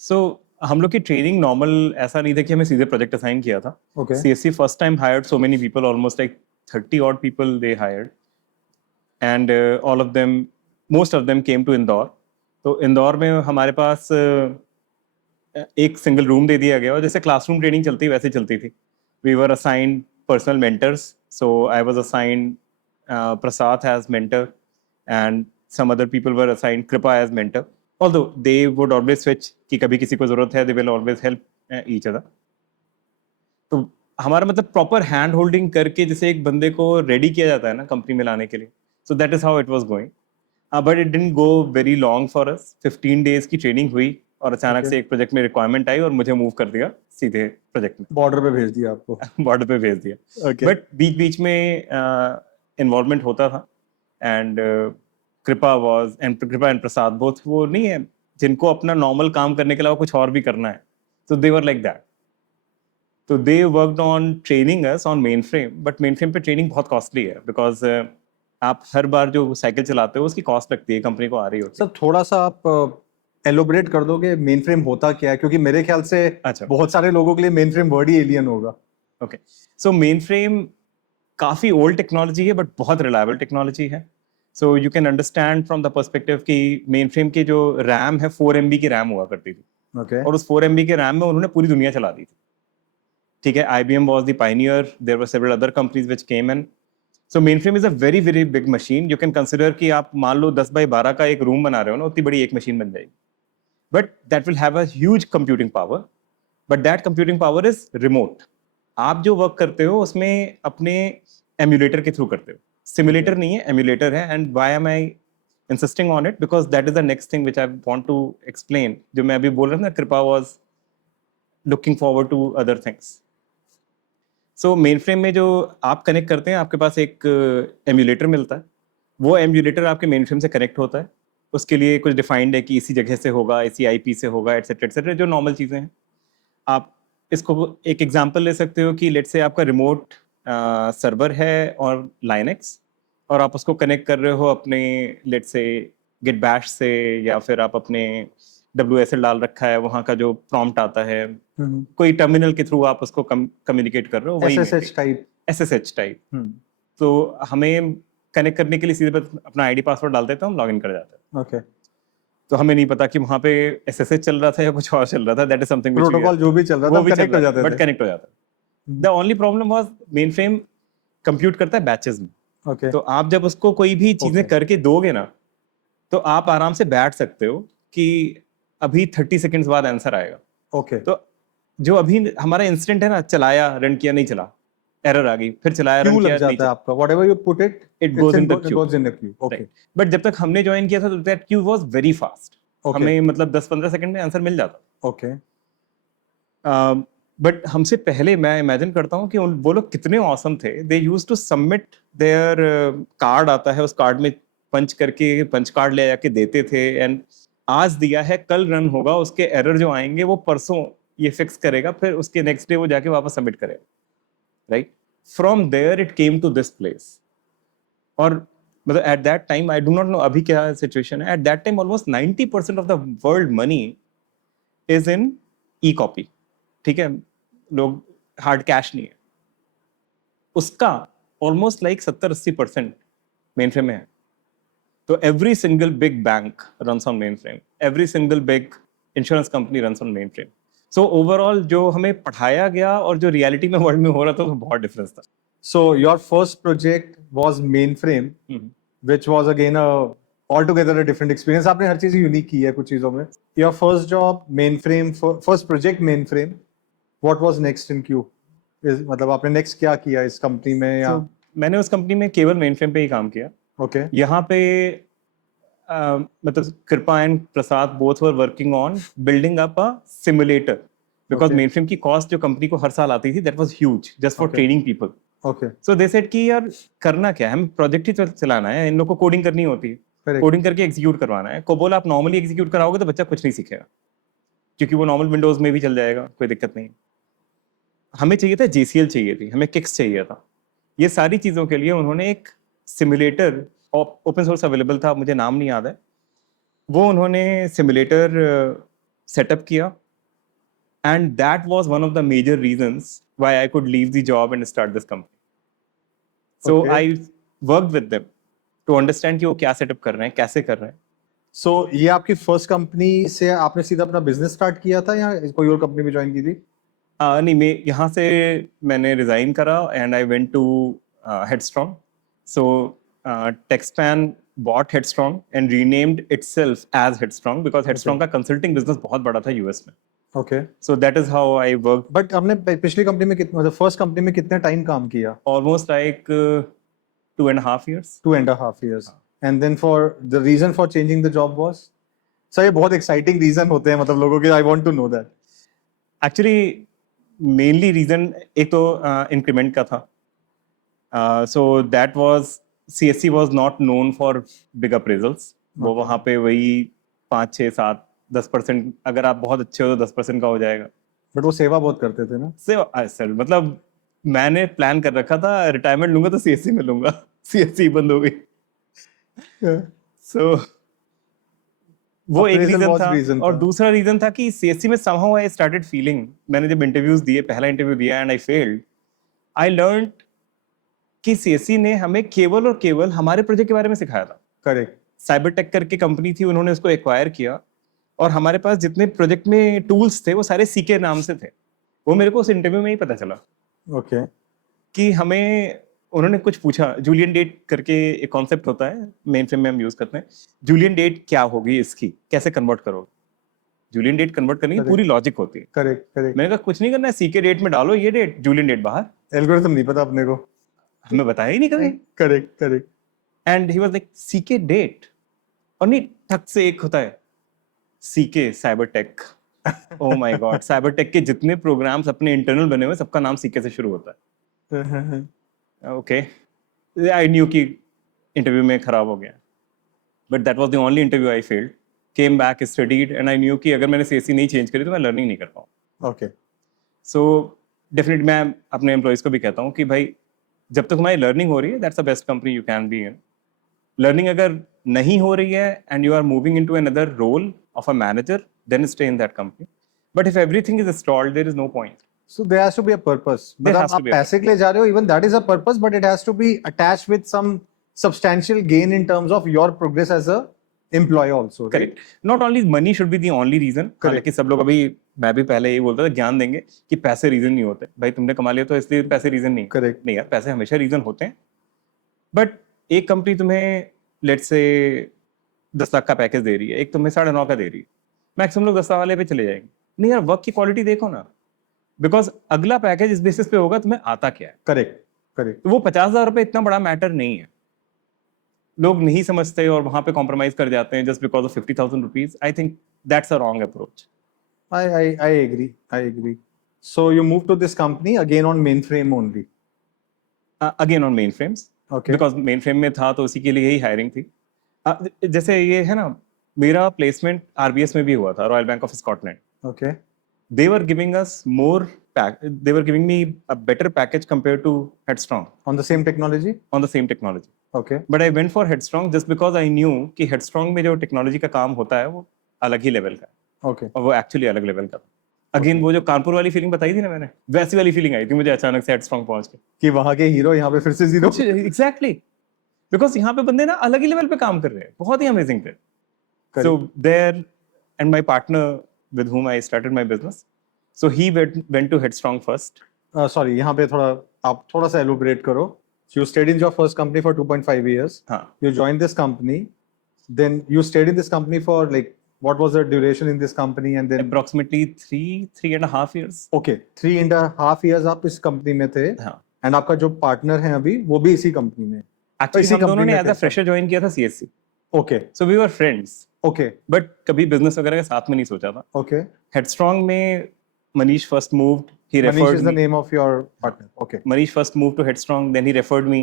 सो हम लोग की ट्रेनिंग नॉर्मल ऐसा नहीं था कि हमें सीधे प्रोजेक्ट असाइन किया था। Okay CSC first time hired so many people, almost like 30 odd people they hired, and all of them, most of them came to Indore. तो इंदौर में हमारे पास एक सिंगल रूम दे दिया गया, और जैसे क्लासरूम ट्रेनिंग चलती है वैसे चलती थी। We were assigned personal mentors, so I was assigned Prasad as mentor, and some other people were assigned Kripa as mentor, although they would always switch कि कभी किसी को जरूरत है, they will always help each other। तो हमारा मतलब प्रॉपर हैंड होल्डिंग करके जैसे एक बंदे को रेडी किया जाता है ना कंपनी में लाने के लिए, सो that is how it was going. But it didn't go very long for us. 15 days की ट्रेनिंग हुई, और अचानक Okay. से एक प्रोजेक्ट में रिक्वायरमेंट आई और मुझे मूव कर दिया सीधे प्रोजेक्ट में। बॉर्डर पे भेज दिया आपको? बॉर्डर पे भेज दिया। ओके बट बीच बीच में इन्वॉल्वमेंट होता था, एंड कृपा एंड प्रसाद बोथ वो नहीं है जिनको अपना नॉर्मल काम करने के अलावा कुछ और भी करना है, so they were like that। तो they worked on training us on main frame, but main frame पे ट्रेनिंग बहुत कॉस्टली है, बिकॉज आप हर बार जो साइकिल चलाते हो उसकी कॉस्ट लगती है, कंपनी को आ रही होती है। सर, थोड़ा सा आप एलोबरेट कर दोगे मेन फ्रेम होता क्या है, क्योंकि मेरे ख्याल से अच्छा, बहुत सारे लोगों के लिए मेन फ्रेम वर्ड ही एलियन होगा। ओके। सो मेन फ्रेम काफ़ी ओल्ड टेक्नोलॉजी है, बट बहुत रिलायबल टेक्नोलॉजी है। So you can understand from the perspective कि मेन फ्रेम की जो रैम है 4 MB की रैम हुआ करती थी, ओके और उस 4 MB के रैम में उन्होंने पूरी दुनिया चला दी थी। ठीक है, IBM was the pioneer, there were several other companies which came in। So mainframe is a very very big machine। You can consider कि आप मान लो 10 by 12 का एक रूम बना रहे हो ना, उतनी बड़ी एक मशीन बन जाएगी। But that will have a huge computing power, but that computing power is remote। आप जो वर्क करते हो उसमें अपने एम्यूलेटर के थ्रू करते हो. सिमुलेटर नहीं है, एम्यूलेटर है. And why am I insisting on it? Because that is the next thing which I want to explain. जो मैं अभी बोल रहा था ना, Kripa was looking forward to other things. So mainframe में जो आप कनेक्ट करते हैं, आपके पास एक एम्यूलेटर मिलता है. वो एम्यूलेटर आपके मेन फ्रेम से कनेक्ट होता है. उसके लिए कुछ डिफाइंड है कि इसी जगह से होगा, इसी आईपी से होगा, एटसेट्रा, जो नॉर्मल चीज़ें हैं. आप इसको एक एग्जांपल ले सकते हो कि लेट्स से आपका रिमोट सर्वर है और लाइनक्स, और आप उसको कनेक्ट कर रहे हो अपने लेट्स से गिट बैश से, या फिर आप अपने WSL डाल रखा है, वहाँ का जो प्रॉम्प्ट आता है, कोई टर्मिनल के थ्रू आप उसको कम्युनिकेट कर रहे हो, वही SSH टाइप. तो हमें कनेक्ट करने के लिए सीधे बस अपना आईडी पासवर्ड डाल देते हैं, हम लॉगिन कर जाते हैं. ओके. तो हमें नहीं पता कि वहाँ पे SSH चल रहा था या कुछ और चल रहा था. दैट इज समथिंग प्रोटोकॉल जो भी चल रहा था कनेक्ट हो जाते थे, बट कनेक्ट हो जाता है. The only problem was main frame compute करता है बैचेस में. ओके. तो आप जब उसको कोई भी चीजें करके दोगे ना, तो आप आराम से बैठ सकते हो कि अभी 30 सेकंड्स बाद आंसर आएगा. ओके. तो जो अभी हमारा इंस्टेंट है ना, चलाया, रन किया, नहीं चला, एरर आ गई, फिर चलाया, रन किया, नहीं चला, आपका whatever you put it goes in the queue. goes in the queue. Okay. But जब तक हमने ज्वाइन किया था तो that Q was very fast. हमें मतलब 10-15 सेकंड में आंसर मिल जाता. ओके. बट हमसे पहले मैं इमेजिन करता हूँ कि वो लोग कितने ऑसम थे. They used to submit their card आता है, उस कार्ड में पंच करके पंच कार्ड ले जाके देते थे. एंड आज दिया है, कल रन होगा, उसके एरर जो आएंगे वो परसों ये फिक्स करेगा, फिर उसके नेक्स्ट डे वो जाके वापस सबमिट करेगा. Right. From there it came to this place. और मतलब at that time, I do not know अभी क्या सिचुएशन है, at that time almost 90% of the world money is in e copy. ठीक है, लोग हार्ड कैश नहीं है. उसका ऑलमोस्ट लाइक 70-80% मेन फ्रेम में है. तो every single big bank runs on main frame, every single big insurance company runs on main frame. So overall जो हमें पढ़ाया गया और जो रियलिटी में वर्ल्ड में हो रहा था, वो बहुत डिफरेंस था. So your first project was mainframe, which was again altogether a different experience. आपने हर चीज यूनिक की है कुछ चीजों में. Your first job mainframe, first project mainframe. What was next in Q? मतलब आपने next क्या किया इस कंपनी में या? मैंने उस कंपनी में केवल मेन फ्रेम पे ही काम किया. Okay. यहाँ पे मतलब कृपा and Prasad both were working on building up a simulator, because main frame की कॉस्ट जो कंपनी को हर साल आती थी, that was huge just for training people. Okay. So they said कि यार करना क्या है, हम प्रोजेक्ट ही चलाना है, इन लोगों को कोडिंग करनी होती है, कोडिंग करके एग्जीक्यूट करवाना है. कोबोल आप नॉर्मली एग्जीक्यूट कराओगे तो बच्चा कुछ नहीं सीखेगा, क्योंकि वो नॉर्मल विंडोज में भी चल जाएगा, कोई दिक्कत नहीं. हमें चाहिए था JCL चाहिए थी, हमें किक्स चाहिए था. ये सारी चीज़ों के लिए उन्होंने एक सिमुलेटर, ओपन सोर्स अवेलेबल था, मुझे नाम नहीं याद है, वो उन्होंने सिमुलेटर सेटअप किया. And that was one of the major reasons why I could leave the job and start this company. So I worked with them to understand कि वो क्या सेटअप कर रहे हैं, कैसे कर रहे हैं. So ये आपकी फर्स्ट कंपनी से आपने सीधा अपना बिजनेस स्टार्ट किया था या कोई और कंपनी में ज्वाइन की थी? नहीं, मैं यहाँ से मैंने रिजाइन करा and I went to Headstrong. So TechSpan bought Headstrong and renamed itself as Headstrong because Headstrong का consulting business बहुत बड़ा था US में. Okay. So that is how I worked. But आपने पिछली कंपनी में कितना, मतलब फर्स्ट कंपनी में कितने टाइम काम किया? Almost like 2.5 years. 2.5 years. And then for the reason for changing the job was? Sir ये बहुत एक्साइटिंग रीजन होते हैं, मतलब लोगों के. I want to know that. Actually mainly reason एक तो increment का था. So that was CSC was not known for big appraisals. वो वहाँ पे वही 5, 6, 7, 10%, अगर आप बहुत अच्छे हो तो 10% का हो जाएगा. बट वो सेवा बहुत करते थे ना. सेवा सर, मतलब मैंने प्लान कर रखा था रिटायरमेंट लूंगा तो CSC में लूंगा. CSC बंद हो गई. So वो एक रीजन था. और दूसरा रीजन था कि CSC में somehow I started feeling, मैंने जब इंटरव्यूज दिए, पहला इंटरव्यू दिया and I failed, I learned कि CSC ने हमें केवल और केवल हमारे प्रोजेक्ट के बारे में सिखाया था. करेक्ट. साइबर टेक करके कंपनी थी, उन्होंने उसको एक्वायर किया और हमारे पास जितने प्रोजेक्ट में टूल्स थे वो सारे CK नाम से थे. वो मेरे को उस इंटरव्यू में ही पता चला. ओके. कि हमें उन्होंने कुछ पूछा, जूलियन डेट करके एक कॉन्सेप्ट होता है मेन फ्रेम में हम यूज करते हैं. जूलियन डेट क्या होगी, इसकी कैसे कन्वर्ट करोगे? जूलियन डेट कन्वर्ट करने की पूरी लॉजिक होती है. करेक्ट. मैंने कहा कुछ नहीं करना है, CK डेट में डालो ये डेट, जूलियन डेट बाहर. एल्गोरिथम नहीं पता अपने को. हमें बताया ही नहीं कभी। Correct correct and he was like CK date, और नहीं ठक से एक होता है CK cyber tech. Oh my god, cyber tech के जितने प्रोग्राम्स अपने इंटरनल बने हुए सबका नाम सीके से शुरू होता है। ओके, आई न्यू कि इंटरव्यू में खराब हो गया, but that was the only interview I failed. Came back, studied, and I knew कि अगर मैंने सीएससी नहीं चेंज करी तो मैं लर्निंग नहीं कर पाऊँ। ओके सो डेफिनेटली मैं अपने एम्प्लॉयज को भी कहता हूँ कि भाई जब तक हमारी लर्निंग हो रही है, that's the best company you can be in. Learning अगर नहीं हो रही है and you are moving into another role of a manager, then stay in that company. But if everything is stalled, there is no point. So there has to be a purpose. There मतलब has to आप be a पैसे के लिए जा रहे हो, even that is a purpose, but it has to be attached with some substantial gain in terms of your progress as a employee also. Right? Correct, not only money should be the only reason. हालांकि सब लोग, अभी मैं भी पहले यही बोलता था, ज्ञान देंगे कि पैसे रीजन नहीं होते। भाई तुमने कमा लिया तो इसलिए पैसे रीजन नहीं। Correct. नहीं यार, पैसे हमेशा रीजन होते हैं। बट एक कंपनी तुम्हें लेट्स से 10 लाख का पैकेज दे रही है, एक तुम्हें 9.5 का दे रही है, मैक्सिमम लोग 10 वाले पे चले जाएंगे। नहीं यार, वर्क की क्वालिटी देखो ना, बिकॉज अगला पैकेज इस बेसिस पे होगा तुम्हें आता क्या है। Correct. Correct. तो वो 50,000 रुपए इतना बड़ा मैटर नहीं है, लोग नहीं समझते और वहां पे कॉम्प्रोमाइज कर जाते हैं just because of 50,000 rupees. I think that's a wrong approach. I agree. I agree. So you moved to this company again on mainframe only. Again on main frames, Okay. Because main frame में था तो उसी के लिए ही hiring थी। जैसे ये है ना, मेरा प्लेसमेंट आरबीएस में भी हुआ था, royal bank of Scotland. Okay. They were giving us more they were giving me a better package compared to Headstrong On the same technology. on the same technology. Okay. But I went for Headstrong just because I knew कि Headstrong में जो technology का काम होता है वो अलग ही level का है, Okay. और वो एक्चुअली अलग लेवल का था। अगेन वो जो कानपुर वाली फीलिंग बताई थी ना मैंने, वैसी वाली फीलिंग आई थी मुझे अचानक से Headstrong पहुंच के। कि वहां के हीरो यहाँ पे फिर से जीरो. एग्जैक्टली, बिकॉज यहाँ पे बंदे ना अलग ही लेवल पे काम कर रहे हैं, बहुत ही अमेजिंग थे। Correct. So there, and my partner with whom I started my business, so he went to Headstrong first. Sorry, यहाँ पे थोड़ा आप थोड़ा सा elaborate करो. You stayed in your first company for 2.5 years. हाँ, You joined this company. Then you stayed in this company for like what was the duration in this company and then approximately 3.5 years. okay 3.5 years आप इस company में थे हाँ, and आपका जो partner है अभी वो भी इसी कंपनी में. एक्चुअली इसी हम दोनों company ने में एज अ कैसा? फ्रेशर ज्वाइन किया था CSC, Okay. So we were friends, Okay. But कभी बिजनेस वगैरह के साथ में नहीं सोचा था। Okay. हेडस्ट्रॉन्ग में Manish first moved, he Manish referred is the me. name of your partner. Okay. Manish first move to Headstrong, then he referred me,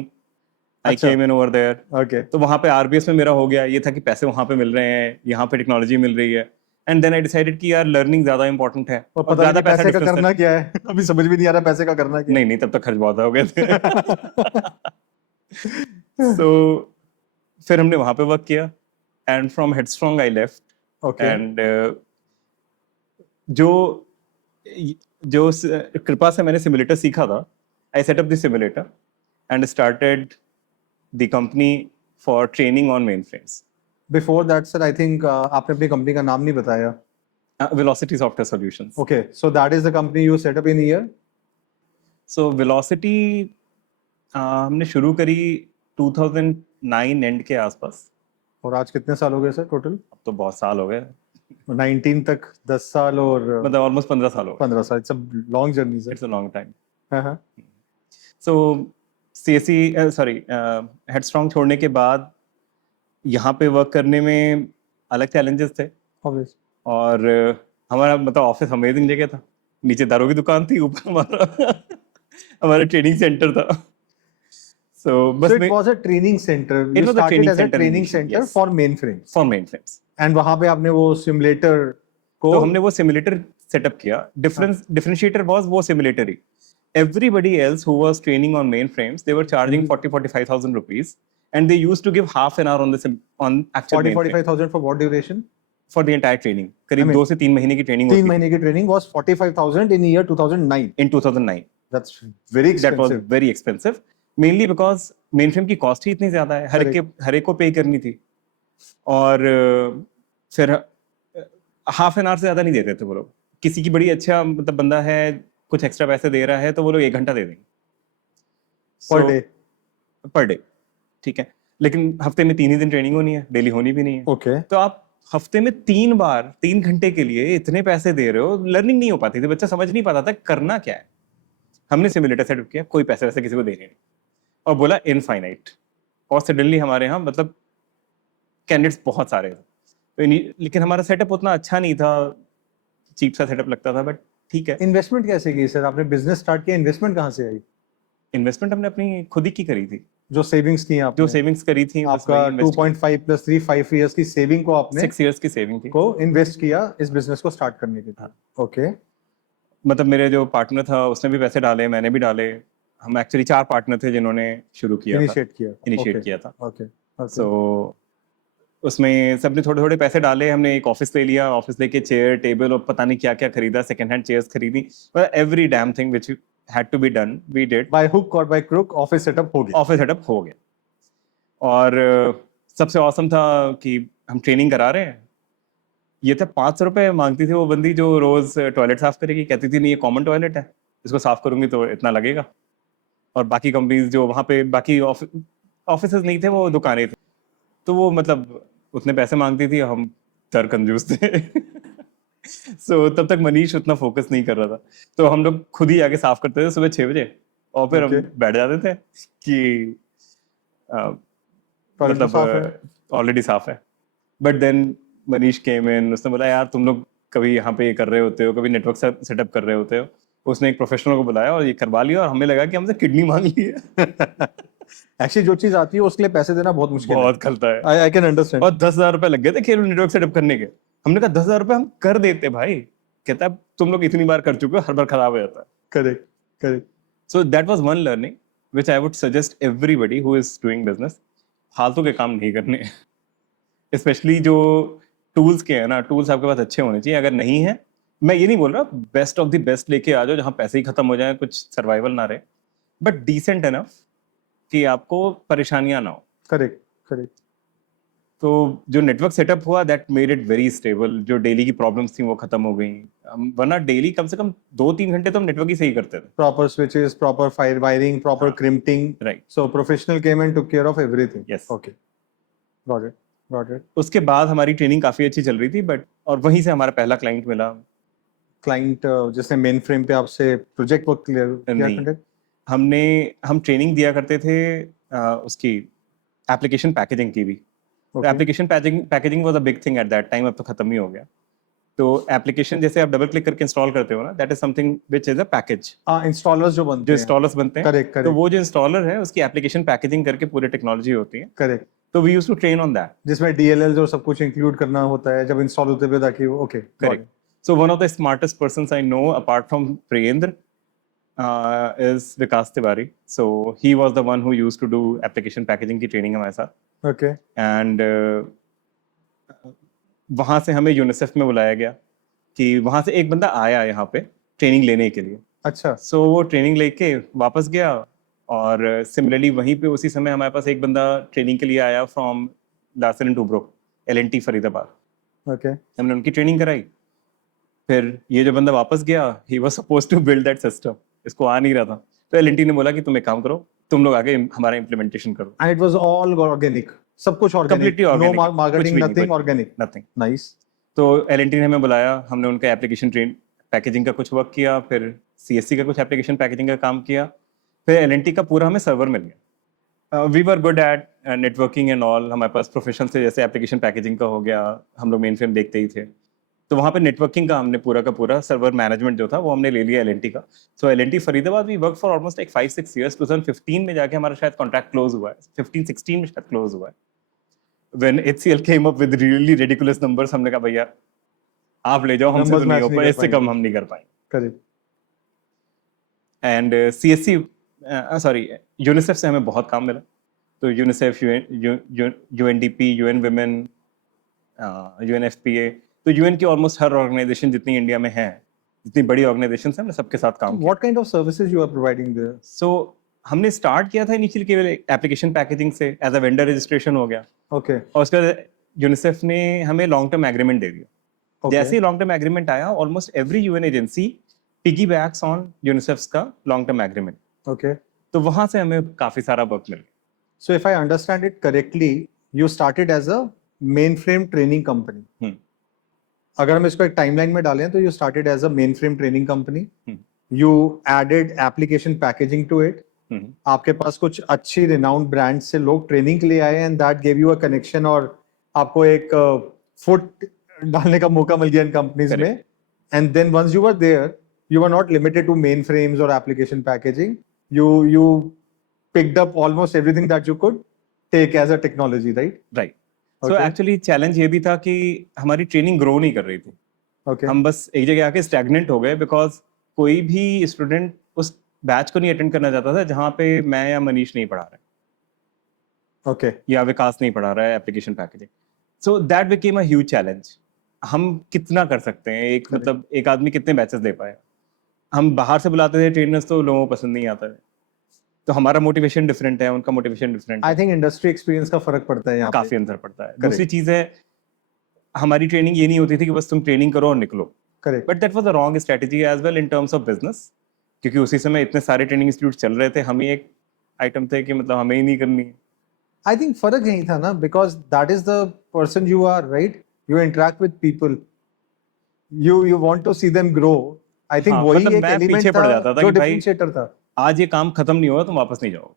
I अच्छा। Came in over there. Okay. तो वहां पे आरबीएस में मेरा हो गया, ये था कि पैसे वहां पे मिल रहे हैं, यहाँ पे टेक्नोलॉजी मिल रही है, एंड देन आई डिसाइडेड कि यार लर्निंग ज्यादा इंपॉर्टेंट है और और पता ज्यादा नहीं पैसे का difference करना क्या है. अभी समझ भी नहीं आ रहा पैसे का करना क्या नहीं नहीं, तब तक खर्च बहुत हो गए थे। सो फिर हमने वहां पे वर्क किया, and from Headstrong I left, है. Okay. एंड जो जो कृपा से मैंने सिमुलेटर सीखा था, I set up the simulator and started the company for training on mainframes. Before that, sir, I think आपने अपनी कंपनी का नाम नहीं बताया. Velocity software solutions. Okay. So that is the company you set up in a year. So velocity हमने शुरू करी 2009 and के आसपास। और आज कितने साल हो गए सर टोटल? अब तो बहुत साल हो गए, 19 तक 10 साल और मतलब ऑलमोस्ट 15 साल हो गए। 15 साल. It's a long journey, sir. It's a long time. हाँ. सो सीएससी सॉरी हेडस्ट्रॉन्ग छोड़ने के बाद यहाँ पे वर्क करने में अलग चैलेंजेस थे, Obvious. और हमारा मतलब ऑफिस अमेजिंग जगह था, नीचे दारू की दुकान थी, ऊपर हमारा हमारा ट्रेनिंग सेंटर था। सो बस So it was a training center. It You was a started training as a center training initially, center yes. for mainframes. For main frames, And वहाँ पे आपने वो simulator को तो हमने वो सिमुलेटर सेटअप किया। डिफरेंशिएटर वाज वो simulator he. Everybody else who was training on mainframes, they were charging 40,000-45,000 rupees, and they used to give half an hour on on actual 40 mainframe 45,000 for what duration? for the entire training. करीब I mean, 2 से 3 महीने की training 3 होती महीने की training was 45,000 in year 2009. in 2009. That's very That was expensive. very expensive, mainly because mainframe की cost ही इतनी ज्यादा है, हर एक को पे करनी थी, और फिर हाफ एन आवर से ज्यादा नहीं देते थे वो लोग। किसी की बड़ी अच्छा मतलब बंदा है, कुछ एक्स्ट्रा पैसे दे रहा है, तो वो लोग 1 घंटा दे देंगे Per day. पर डे, ठीक है। लेकिन हफ्ते में 3 ही दिन ट्रेनिंग होनी है, डेली होनी भी नहीं है। Okay. तो आप हफ्ते में 3 बार 3 घंटे के लिए इतने पैसे दे रहे हो, लर्निंग नहीं हो पाती थी, बच्चा समझ नहीं पाता था करना क्या है। हमने सिमुलेटर सेटअप किया, कोई पैसे वैसे किसी को देने नहीं, और बोला इनफाइनाइट, और सडनली हमारे यहाँ मतलब कैंडिडेट्स बहुत सारे थे। तो लेकिन हमारा सेटअप उतना अच्छा नहीं था, चीप सा सेटअप लगता था, बट ठीक है। इन्वेस्टमेंट कैसे की सर? आपने बिजनेस स्टार्ट किया, इन्वेस्टमेंट कहाँ से आई? इन्वेस्टमेंट हमने अपनी खुद ही की करी थी, जो सेविंग्स की जो आपने, सेविंग्स करी थी बस आपका वही इन्वेस्ट 2.5 प्लस 3 5 इयर्स की सेविंग को आपने 6 इयर्स की सेविंग थी। को इन्वेस्ट किया इस बिजनेस को स्टार्ट करने के लिए। हाँ। ओके, मतलब मेरे जो पार्टनर था उसने भी पैसे डाले, मैंने भी डाले। हम एक्चुअली 4 पार्टनर थे जिन्होंने शुरू किया था, इनिशिएट किया। इनिशिएट किया था। Okay okay. सो उसमें सबने थोड़े थोड़े पैसे डाले, हमने एक ऑफिस ले लिया, ऑफिस लेके चेयर टेबल और पता नहीं क्या क्या खरीदा, सेकंड हैंड चेयर्स खरीदी, every damn thing which had to be done we did. By hook और बाय क्रुक ऑफिस सेटअप हो गया। ऑफिस सेटअप हो गया, और सबसे औसम था कि हम ट्रेनिंग करा रहे हैं। ये था 500 रुपये मांगती थी वो बंदी जो रोज टॉयलेट साफ करेगी, कहती थी नहीं ये कॉमन टॉयलेट है, इसको साफ करूंगी तो इतना लगेगा। और बाकी कंपनीज जो वहाँ पे बाकी ऑफिस नहीं थे, वो दुकानें थी, तो वो मतलब उतने पैसे मांगती थी, हम तर कंजूस थे। सो तब तक मनीष उतना फोकस नहीं कर रहा था, तो हम लोग खुद ही आके साफ करते थे सुबह 6 बजे, और फिर हम Okay. बैठ जाते थे कि टॉयलेट तो साफ है। ऑलरेडी साफ है। बट देन मनीष केम इन, उसने बोला यार तुम लोग कभी यहाँ पे ये कर रहे होते हो, कभी नेटवर्क सेटअप कर रहे होते हो। उसने एक प्रोफेशनल को बुलाया और ये करवा लिया, और हमें लगा कि हमसे किडनी मांग ली है। एक्चुअली जो चीज आती है उसके लिए पैसे देना बहुत मुश्किल है। बहुत खलता है। I can understand. और 10,000 रुपए लग गए थे केवल नेटवर्क सेटअप करने के। हमने कहा 10,000 रुपए हम कर देते भाई। कहता है तुम लोग इतनी बार कर चुके हो, हर बार खराब हो जाता है। Correct correct. So that was one learning which I would suggest everybody who is doing business. फालतू के काम नहीं करने, स्पेशली जो टूल्स के हैं ना, टूल्स आपके पास अच्छे होने चाहिए। अगर नहीं है, मैं ये नहीं बोल रहा बेस्ट ऑफ द बेस्ट लेके आ जाओ जहाँ पैसे ही खत्म हो जाए, कुछ सर्वाइवल ना रहे, बट डिसेंट एनफ कि आपको परेशानियां ना हो। Correct correct. तो जो नेटवर्क सेटअप हुआ that made it very stable. जो डेली की प्रॉब्लम्स थी वो खत्म हो गई। वरना डेली कम से कम 2-3 घंटे तो हम नेटवर्क ही सही करते थे। Proper switches, proper fire wiring, proper हाँ. crimping. Right. So professional came and took care of everything. Yes. Okay. Got it. Got it. उसके बाद हमारी ट्रेनिंग काफी अच्छी चल रही थी, बट और वहीं से हमारा पहला क्लाइंट मिला। क्लाइंट जिसने मेन फ्रेम पे आपसे प्रोजेक्ट वर्क किया नहीं, conduct? हम ट्रेनिंग दिया करते थे उसकी एप्लीकेशन पैकेजिंग की भी। Okay. Application packaging was a big thing at that time, अब तो खत्म ही हो गया। तो एप्लीकेशन जैसे आप डबल क्लिक करके इंस्टॉल करते हो ना, that is something which is a package. Installers जो बनते जो हैं। इंस्टॉलर्स बनते हैं, करेक्ट तो करेक्ट वो जो इंस्टॉलर है उसकी एप्लीकेशन पैकेजिंग करके पूरी टेक्नोलॉजी होती है। करेक्ट। तो we used to train on that, जिसमें DLL और सब कुछ इंक्लूड करना होता है जब इंस्टॉल होते हुए, ताकि वो okay. Correct. So one of the smartest persons I know apart from Priyendra is Vikas Tiwari. So he was the one who used to do application packaging की training हमारे साथ। ओके। And वहाँ से हमें यूनिसेफ में बुलाया गया कि वहाँ से एक बंदा आया यहाँ पे ट्रेनिंग लेने के लिए। अच्छा। सो वो ट्रेनिंग लेके वापस गया, और सिमिलरली वहीं पे उसी समय हमारे पास एक बंदा ट्रेनिंग के लिए आया from Larsen and Toubro, L&T Faridabad. Okay. हमने उनकी ट्रेनिंग कराई। फिर ये जो बंदा वापस गया, he was supposed to build that system, इसको आ नहीं रहा था। तो L&T ने बोला कि तुम एक काम करो, तुम लोग आगे हमारा इम्प्लीमेंटेशन करो। And it was all organic, सब कुछ ऑर्गेनिक, Completely organic, नो कुछ मार्केटिंग, भी नहीं, नथिंग, कुछ- ऑर्गेनिक। नथिंग। नाइस। तो L&T ने हमें बुलाया, हमने उनका एप्लीकेशन पैकेजिंग का कुछ वर्क किया, फिर CSC का कुछ एप्लीकेशन पैकेजिंग का काम किया, फिर L&T का पूरा हमें सर्वर मिल गया। We were good at networking and all. हमारे पास प्रोफेशन से जैसे एप्लीकेशन पैकेजिंग का हो गया, हम लोग मेन फ्रेम देखते ही थे, तो वहाँ पे नेटवर्किंग का हमने पूरा का पूरा सर्वर मैनेजमेंट जो था वो हमने ले लिया L&T का। So L&T Faridabad we work for almost like 5-6 years। 2015 में जाके हमारा शायद कॉन्ट्रैक्ट क्लोज हुआ है, 15-16 में शायद क्लोज हुआ है। When HCL came up with really ridiculous numbers, हमने कहा भैया आप ले जाओ, हमसे Numbers तो नहीं match हो नहीं पाए, कर इससे पाएंगे। कम हम नहीं कर पाएंगे। Correct. And CSC sorry UNICEF से हमें बहुत काम मिला। तो UNICEF, UNDP, UN Women, UNFPA, तो UN की ऑलमोस्ट हर ऑर्गेनाइजेशन जितनी इंडिया में है, जितनी बड़ी ऑर्गेनाइजेशन है, हमने सबके साथ काम किया। What kind of services you are providing there? So हमने स्टार्ट किया था इनिशियली केवल एप्लीकेशन पैकेजिंग से, एज अ वेंडर रजिस्ट्रेशन हो गया, ओके और उसके बाद यूनिसेफ ने हमें लॉन्ग टर्म एग्रीमेंट दे दिया। जैसे ही लॉन्ग टर्म एग्रीमेंट आया, almost every UN agency piggybacks on UNICEF का लॉन्ग टर्म एग्रीमेंट। ओके। तो वहां से हमें काफी सारा वर्क मिल गया। So if I understand it correctly, you started as a mainframe training company. अगर हम इसको एक टाइमलाइन में डालें तो you started as a mainframe training company. You added application packaging to it. हम्म, आपके पास कुछ अच्छी रिनाउंड ब्रांड से लोग ट्रेनिंग के लिए आए and that give you a connection, और आपको एक फुट डालने का मौका मिल गया इन कंपनीज Correct. में. And then once you were there, you were not limited to mainframes or application packaging. You picked up almost everything that you could take as a technology, right? Right. So Okay. Actually challenge ये भी था कि हमारी training grow नहीं कर रही थी. Okay. हम बस एक जगह आके स्टैग्नेंट हो गए बिकॉज कोई भी स्टूडेंट उस बैच को नहीं अटेंड करना चाहता था जहाँ पे मैं या मनीष नहीं पढ़ा रहा है Okay. या विकास नहीं पढ़ा रहा है application packaging. So that became a huge challenge. हम कितना कर सकते हैं, एक Correct. मतलब एक आदमी कितने बैचेस दे पाए. हम बाहर से बुलाते थे ट्रेनर्स तो लोगों को पसंद नहीं आता है. तो हमारा मोटिवेशन डिफरेंट है, उनका मोटिवेशन डिफरेंट I है. think industry experience का फर्क पड़ता है यहाँ काफी पे. अंतर पड़ता है. दूसरी चीज है, हमारी ट्रेनिंग ये नहीं होती थी कि बस तुम ट्रेनिंग करो और निकलो. Correct. But that was a wrong strategy as well in terms of business, क्योंकि उसी समय इतने सारे ट्रेनिंग इंस्टीट्यूट चल रहे थे. हम ही एक आइटम थे कि मतलब हमें ही नहीं करनी है. I think फर्क यही था ना, because that is the person you are, right? You interact with people. You want to see them grow. I think हाँ, वही मतलब एक मैं element पीछे था पड़ जाता था जो कि भाई differentiator था. आज ये काम खत्म नहीं होगा तुम वापस नहीं जाओगे.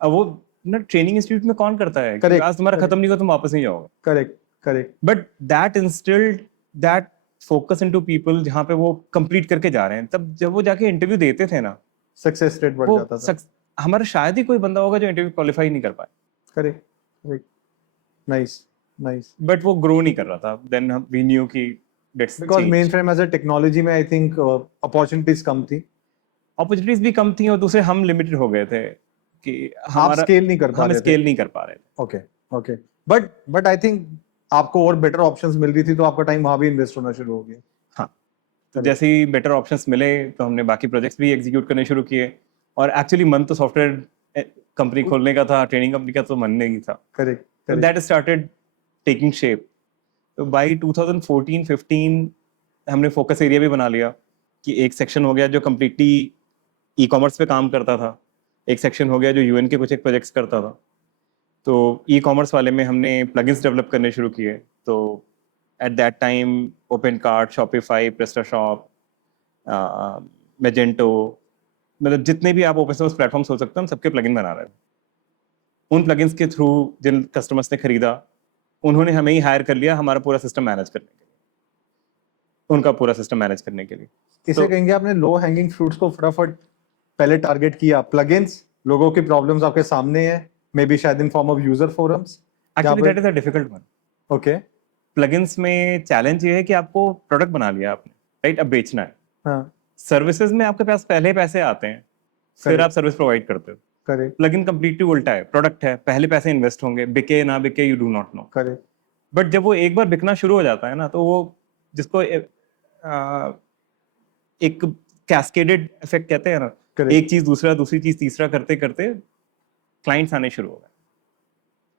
अब वो ना ट्रेनिंग इंस्टीट्यूट में कौन करता है कि Correct, आज तुम्हारा correct. खत्म नहीं होगा तुम वापस नहीं जाओगे. Correct. Correct. But that instilled that focus into people जहाँ पे वो कंप्लीट करके जा रहे हैं. तब जब वो जाके इंटरव्यू देते थे ना, Success rate बढ़ वो जाता था. हमारा शायद ही कोई बंदा होगा जो इंटरव्यू क्वालिफाई नहीं कर पाए. Correct. Correct. Nice. Nice. But वो ग्रो नहीं कर रहा था. देन वी न्यू कि let's Because mainframe as a technology में I think opportunities कम थी. अपॉर्चुनिटीज भी कम थी और दूसरे हम लिमिटेड हो गए थे कि आप हमारा स्केल नहीं कर पा हम रहे थे. स्केल नहीं कर पा रहे थे. Okay. Okay. But I think आपको और बेटर ऑप्शंस मिल रही थी, तो आपका टाइम वहां भी इन्वेस्ट होना शुरू हो गया. हाँ, तो Correct. जैसे ही बेटर ऑप्शंस मिले तो हमने बाकी प्रोजेक्ट्स भी एग्जीक्यूट करने शुरू किए. और एक्चुअली मन तो सॉफ्टवेयर कंपनी खोलने का था, ट्रेनिंग कंपनी का तो मन नहीं था. Correct. So that started taking shape. तो by 2014-15 हमने फोकस एरिया भी बना लिया कि एक सेक्शन हो गया जो कम्प्लीटली ई कॉमर्स पे काम करता था, एक सेक्शन हो गया जो यूएन के कुछ एक प्रोजेक्ट्स करता था. तो ई कॉमर्स वाले में हमने प्लगइन्स डेवलप करने शुरू किए. तो at that time OpenCart, Shopify, PrestaShop, Magento, मतलब जितने भी आप ओपन सोर्स प्लेटफॉर्म सोच सकते हैं हम सबके प्लगइन बना रहे थे. उन प्लगइन्स के थ्रू जिन कस्टमर्स ने खरीदा उन्होंने हमें ही हायर कर लिया हमारा पूरा सिस्टम मैनेज करने के लिए, उनका पूरा सिस्टम मैनेज करने के लिए. इसे तो- कहेंगे आपने लो हैंगिंग फ्रूट्स को फटाफट पहले टारगेट किया. प्लगइन्स, लोगों की प्रॉब्लम्स आपके सामने है, मे बी शायद in form of user forums. Actually that is a difficult one. Okay. Plugins में चैलेंज ये है कि आपको प्रोडक्ट बना लिया आपने, राइट, अब बेचना है. हाँ. सर्विसेज में आपके पास पहले पैसे आते हैं, फिर Correct. आप सर्विस प्रोवाइड करते हो. करेक्ट. प्लगइन कंप्लीटली उल्टा है. प्रोडक्ट है, पहले पैसे इन्वेस्ट होंगे, बिके ना बिके you do not no. Correct. But जब वो एक बार बिकना शुरू हो जाता है ना, तो वो जिसको एक कैस्केडेड इफेक्ट कहते हैं ना, करेक्ट. एक चीज दूसरा, दूसरी चीज तीसरा करते करते क्लाइंट्स आने शुरू हो गए.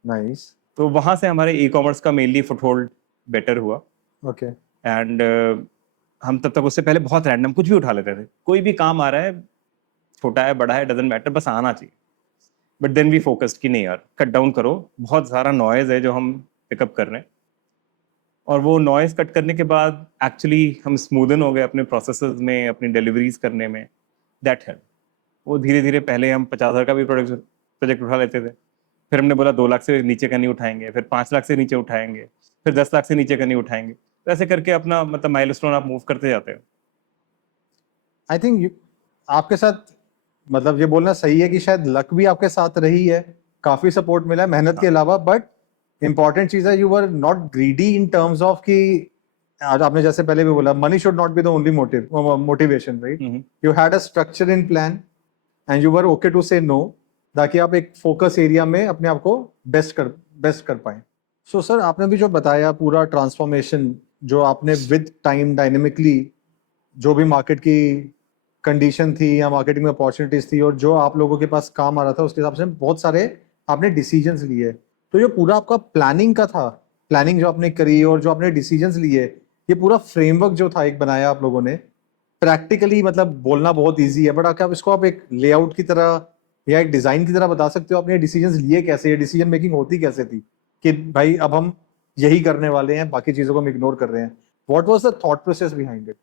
नाइस. तो वहां से हमारे ई कॉमर्स का मेनली फुटहोल्ड बेटर हुआ. ओके. एंड हम तब तक उससे पहले बहुत रैंडम कुछ भी उठा लेते थे. कोई भी काम आ रहा है, छोटा है बड़ा है डजंट मैटर, बस आना चाहिए. बट देन वी फोकस्ड कि नहीं यार, कट डाउन करो, बहुत सारा नॉइज है जो हम पिकअप कर रहे हैं. और वो नॉइज कट करने के बाद एक्चुअली हम स्मूदन हो गए अपने प्रोसेसेस में, अपनी डिलीवरीज करने में. That help. वो धीरे धीरे पहले हम 50,000 का भी प्रोजेक्ट उठा लेते थे, फिर हमने बोला 2 लाख से नीचे का नहीं उठाएंगे, फिर 5 लाख से नीचे उठाएंगे, फिर 10 लाख से नीचे का नहीं उठाएंगे. तो ऐसे करके अपना मतलब माइलस्टोन आप मूव करते जाते हो. आई थिंक आपके साथ, मतलब ये बोलना सही है कि शायद लक भी आपके साथ रही है, काफी सपोर्ट मिला है मेहनत के अलावा. बट इंपॉर्टेंट चीज है, you were not greedy in terms of कि आज आपने जैसे पहले भी बोला, money should not be the only motivation, right? You had a structure in plan and you were okay to say no, ताकि आप एक फोकस एरिया में अपने आप को बेस्ट कर पाए. सो सर, आपने भी जो बताया पूरा ट्रांसफॉर्मेशन जो आपने विद टाइम डायनेमिकली, जो भी मार्केट की कंडीशन थी या मार्केटिंग में अपॉर्चुनिटीज थी और जो आप लोगों के पास काम आ रहा था, उसके हिसाब से बहुत सारे आपने डिसीजंस लिए. तो ये पूरा आपका प्लानिंग का था, प्लानिंग जो आपने करी और जो आपने डिसीजंस लिए, ये पूरा फ्रेमवर्क जो था एक बनाया आप लोगों ने, प्रैक्टिकली मतलब बोलना बहुत ईजी है, बट आप इसको आप एक लेआउट की तरह या एक डिजाइन की तरह बता सकते हो आपने डिसीजंस लिए कैसे, ये डिसीजन मेकिंग होती कैसे थी कि भाई अब हम यही करने वाले हैं, बाकी चीजों को हम इग्नोर कर रहे हैं. What was the thought process behind it?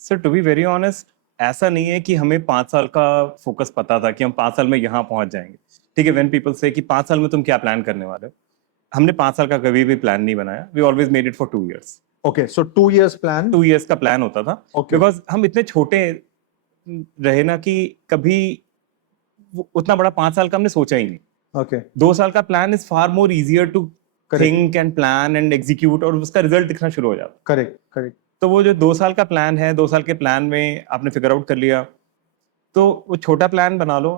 Sir to be very honest, ऐसा नहीं है कि हमें 5 साल का फोकस पता था कि हम 5 साल में यहाँ पहुंच जाएंगे। ठीक है, व्हेन पीपल से कि 5 साल में तुम क्या प्लान करने वाले हो, हमने 5 साल का कभी भी प्लान नहीं बनाया। We always made it for 2 years. Okay, so 2 years plan. 2 years का प्लान होता था, Okay. बिकॉज हम इतने छोटे रहे ना कि कभी उतना बड़ा 5 साल का हमने सोचा ही नहीं। ओके, 2 साल का plan is far more easier to Correct. Think and plan and execute, और उसका रिजल्ट दिखना शुरू हो जाता। Correct correct. तो वो जो 2 साल का प्लान है, 2 साल के प्लान में आपने फिगर आउट कर लिया, तो वो छोटा प्लान बना लो,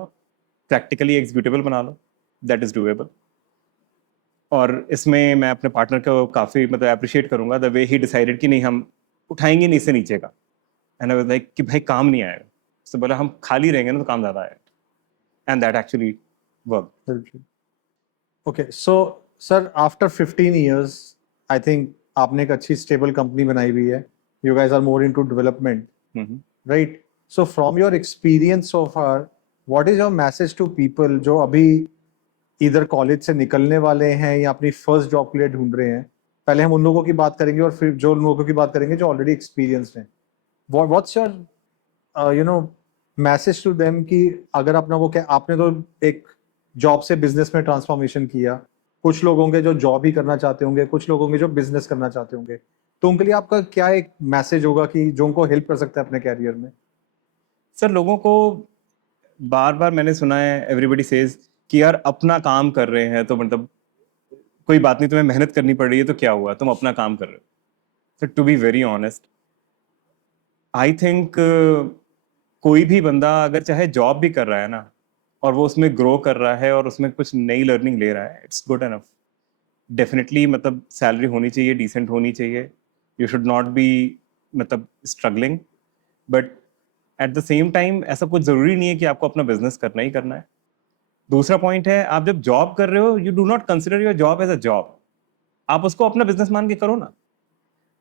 प्रैक्टिकली एग्जीक्यूटेबल बना लो, दैट इज डूएबल। और इसमें मैं अपने पार्टनर को काफी मतलब अप्रिशिएट करूंगा, द वे ही डिसाइडेड कि नहीं हम उठाएंगे नहीं इससे नीचे का। एंड आई वाज लाइक कि भाई काम नहीं आएगा, तो बोला हम खाली रहेंगे ना तो काम ज्यादा आएगा, and that actually work. Okay, so sir after 15 years I think आपने एक अच्छी स्टेबल कंपनी बनाई हुई है। You guys are more into development, right? So from your experience so far, what is your message to people जो अभी इधर college से निकलने वाले हैं या अपनी फर्स्ट जॉब के लिए ढूंढ रहे हैं? पहले हम उन लोगों की बात करेंगे और फिर जो लोगों की बात करेंगे जो ऑलरेडी एक्सपीरियंस्ड हैं। What's your you know message to them कि अगर अपना वो क्या, आपने तो एक जॉब से बिजनेस में ट्रांसफॉर्मेशन किया, कुछ लोग होंगे जो जॉब ही करना चाहते होंगे, कुछ लोग होंगे जो बिजनेस करना चाहते होंगे, तो उनके लिए आपका क्या एक मैसेज होगा कि जो उनको हेल्प कर सकता है अपने कैरियर में? सर लोगों को बार बार मैंने सुना है, एवरीबडी सेज कि यार अपना काम कर रहे हैं तो मतलब कोई बात नहीं, तुम्हें मेहनत करनी पड़ रही है तो क्या हुआ, तुम अपना काम कर रहे हो। Sir to be very honest, I think कोई भी बंदा अगर चाहे जॉब भी कर रहा है ना और वो उसमें ग्रो कर रहा है और उसमें कुछ नई लर्निंग ले रहा है, इट्स गुड एनफ। डेफिनेटली मतलब सैलरी होनी चाहिए, डिसेंट होनी चाहिए, यू शुड नॉट बी मतलब struggling, but at the same time ऐसा कुछ जरूरी नहीं है कि आपको अपना बिजनेस करना ही करना है। दूसरा पॉइंट है, आप जब जॉब कर रहे हो, you do not consider your job as a job, आप उसको अपना बिजनेस मान के करो ना।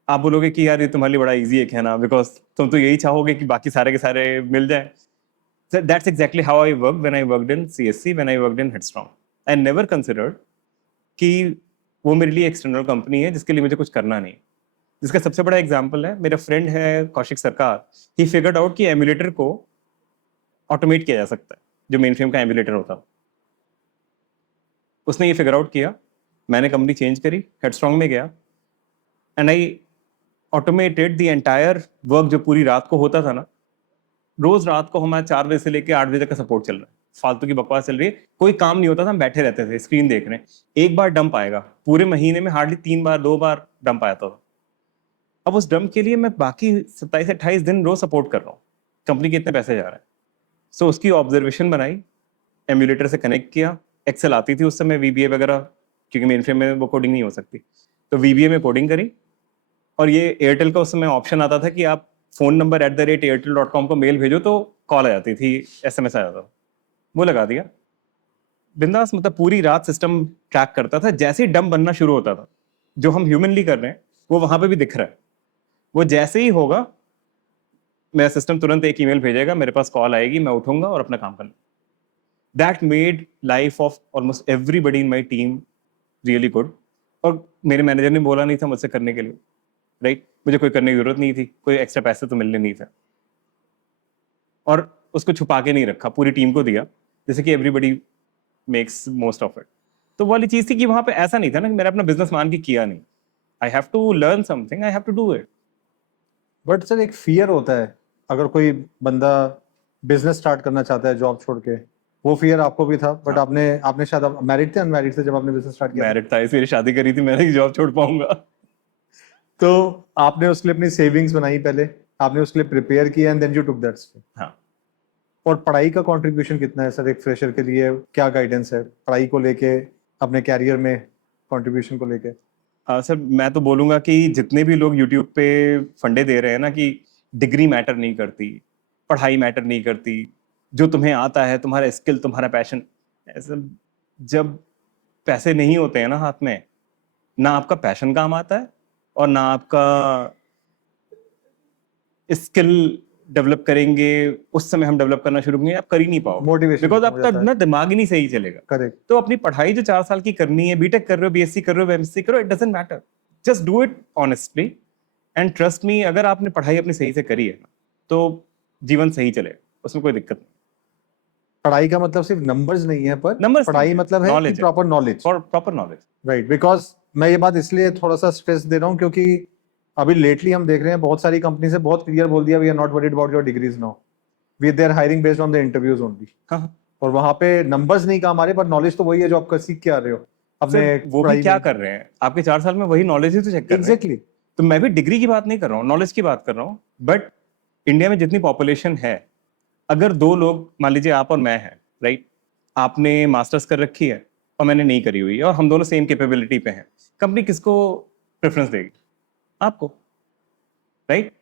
आप बोलोगे कि यार ये तुम्हारे लिए बड़ा इजी है कहना, बिकॉज तुम तो यही चाहोगे कि बाकी सारे के सारे मिल जाए। So that's exactly how I worked when I worked in CSC, when I worked in Headstrong. I never considered कि वो मेरे लिए एक्सटर्नल कंपनी है जिसके लिए मुझे कुछ करना नहीं। जिसका सबसे बड़ा एग्जांपल है, मेरा फ्रेंड है कौशिक सरकार, ही फिगर्ड आउट कि एमुलेटर को ऑटोमेट किया जा सकता है, जो मेन फ्रेम का एमुलेटर होता है। उसने ये फिगर आउट किया, मैंने कंपनी चेंज करी, हेडस्ट्रॉन्ग में गया, and I automated the entire work. जो पूरी रात को होता था ना, रोज रात को हमारा 4 बजे से लेकर 8 बजे तक का सपोर्ट चल रहा है, फालतू की बकवास चल रही है, कोई काम नहीं होता था, हम बैठे रहते थे स्क्रीन देख रहे हैं। एक बार डंप आएगा, पूरे महीने में हार्डली 3 बार 2 बार डंप आया था। अब उस डंप के लिए मैं बाकी 27-28 दिन रोज सपोर्ट कर रहा हूँ, कंपनी के इतने पैसे जा रहे हैं। सो उसकी ऑब्जर्वेशन बनाई, एम्यूलेटर से कनेक्ट किया, एक्सेल आती थी उस समय, VBA वगैरह, क्योंकि मेन फ्रेम में वो कोडिंग नहीं हो सकती, तो VBA में कोडिंग करी। और ये एयरटेल का उस समय ऑप्शन आता था कि आप फोन नंबर @airtel.com को मेल भेजो तो कॉल आ जाती थी, SMS आ जाता था, वो लगा दिया बिंदास। मतलब पूरी रात सिस्टम ट्रैक करता था, जैसे ही डंप बनना शुरू होता था, जो हम ह्यूमनली कर रहे हैं वो वहां पे भी दिख रहा है। वो जैसे ही होगा, मेरा सिस्टम तुरंत एक ईमेल भेजेगा, मेरे पास कॉल आएगी, मैं उठूंगा और अपना काम करना। That made life of almost everybody in my team really good. और मेरे मैनेजर ने बोला नहीं था मुझसे करने के लिए, राइट? मुझे कोई करने की जरूरत नहीं थी, कोई एक्स्ट्रा पैसे तो मिलने नहीं थे, और उसको छुपा के नहीं रखा, पूरी टीम को दिया, जैसे कि everybody makes most of it. तो वो वाली चीज थी कि वहां पे ऐसा नहीं था ना कि मैंने अपना बिजनेस मान के किया नहीं। I have to learn something, I have to do it. But sir एक फियर होता है, अगर कोई बंदा बिजनेस स्टार्ट करना चाहता है जॉब छोड़ के, वो फियर आपको भी था, बट हाँ। आपने शायद मैरिड थे अनमैरिड थे जब आपने बिजनेस स्टार्ट किया? मैरिड था, इसलिए शादी करी थी, मैंने जॉब छोड़ पाऊंगा। तो आपने उसके लिए अपनी सेविंग्स बनाई पहले, आपने उसके लिए प्रिपेयर किया and then you took that step. हाँ। और पढ़ाई का कंट्रीब्यूशन कितना है सर एक फ्रेशर के लिए? क्या गाइडेंस है पढ़ाई को लेके, अपने कैरियर में कंट्रीब्यूशन को लेके? सर मैं तो बोलूंगा कि जितने भी लोग यूट्यूब पे फंडे दे रहे हैं ना कि डिग्री मैटर नहीं करती, पढ़ाई मैटर नहीं करती, जो तुम्हें आता है, तुम्हारा स्किल, तुम्हारा पैशन, ऐसा जब पैसे नहीं होते हैं ना हाथ में, ना आपका पैशन काम आता है और ना आपका स्किल डेवलप करेंगे। उस समय हम डेवलप करना शुरू करेंगे, आप कर ही नहीं पाओगे, मोटिवेशन बिकॉज आपका ना दिमाग ही नहीं सही चलेगा। करेक्ट। तो अपनी पढ़ाई जो 4 साल की करनी है, बीटेक कर रहे हो, BSc कर रहे हो, MSc कर रहे हो, it doesn't matter, just do it honestly and trust me. अगर आपने पढ़ाई अपनी सही से करी है तो जीवन सही चले, उसमें कोई दिक्कत नहीं। पढ़ाई का मतलब सिर्फ नंबर्स नहीं है, पर Numbers पढ़ाई नहीं है, मतलब है कि knowledge है। Proper knowledge. For proper knowledge. Right, because मैं ये बात इसलिए थोड़ा सा स्ट्रेस दे रहा हूँ क्योंकि अभी लेटली हम देख रहे हैं बहुत सारी कंपनी से बहुत क्लियर बोल दिया, we are not worried about your degrees now, we there hiring based on the interviews only. हाँ हाँ। और वहां पे नंबर्स नहीं काम आ रहे, पर नॉलेज तो वही है जो आप सीख के आ रहे हो अपने सर वो भी पढ़ाई क्या में। कर रहे हैं, आपके 4 साल में वही नॉलेज ही तो चेक कर रहे हैं। एग्जैक्टली। तो मैं भी डिग्री की बात नहीं कर रहा हूँ, नॉलेज की बात कर रहा हूँ। बट इंडिया में जितनी पॉपुलेशन है, अगर 2 लोग, मान लीजिए आप और मैं हैं, राइट, आपने मास्टर्स कर रखी है और मैंने नहीं करी हुई है, और हम दोनों सेम कैपेबिलिटी पे हैं, कंपनी किसको प्रेफरेंस देगी? आपको, राइट?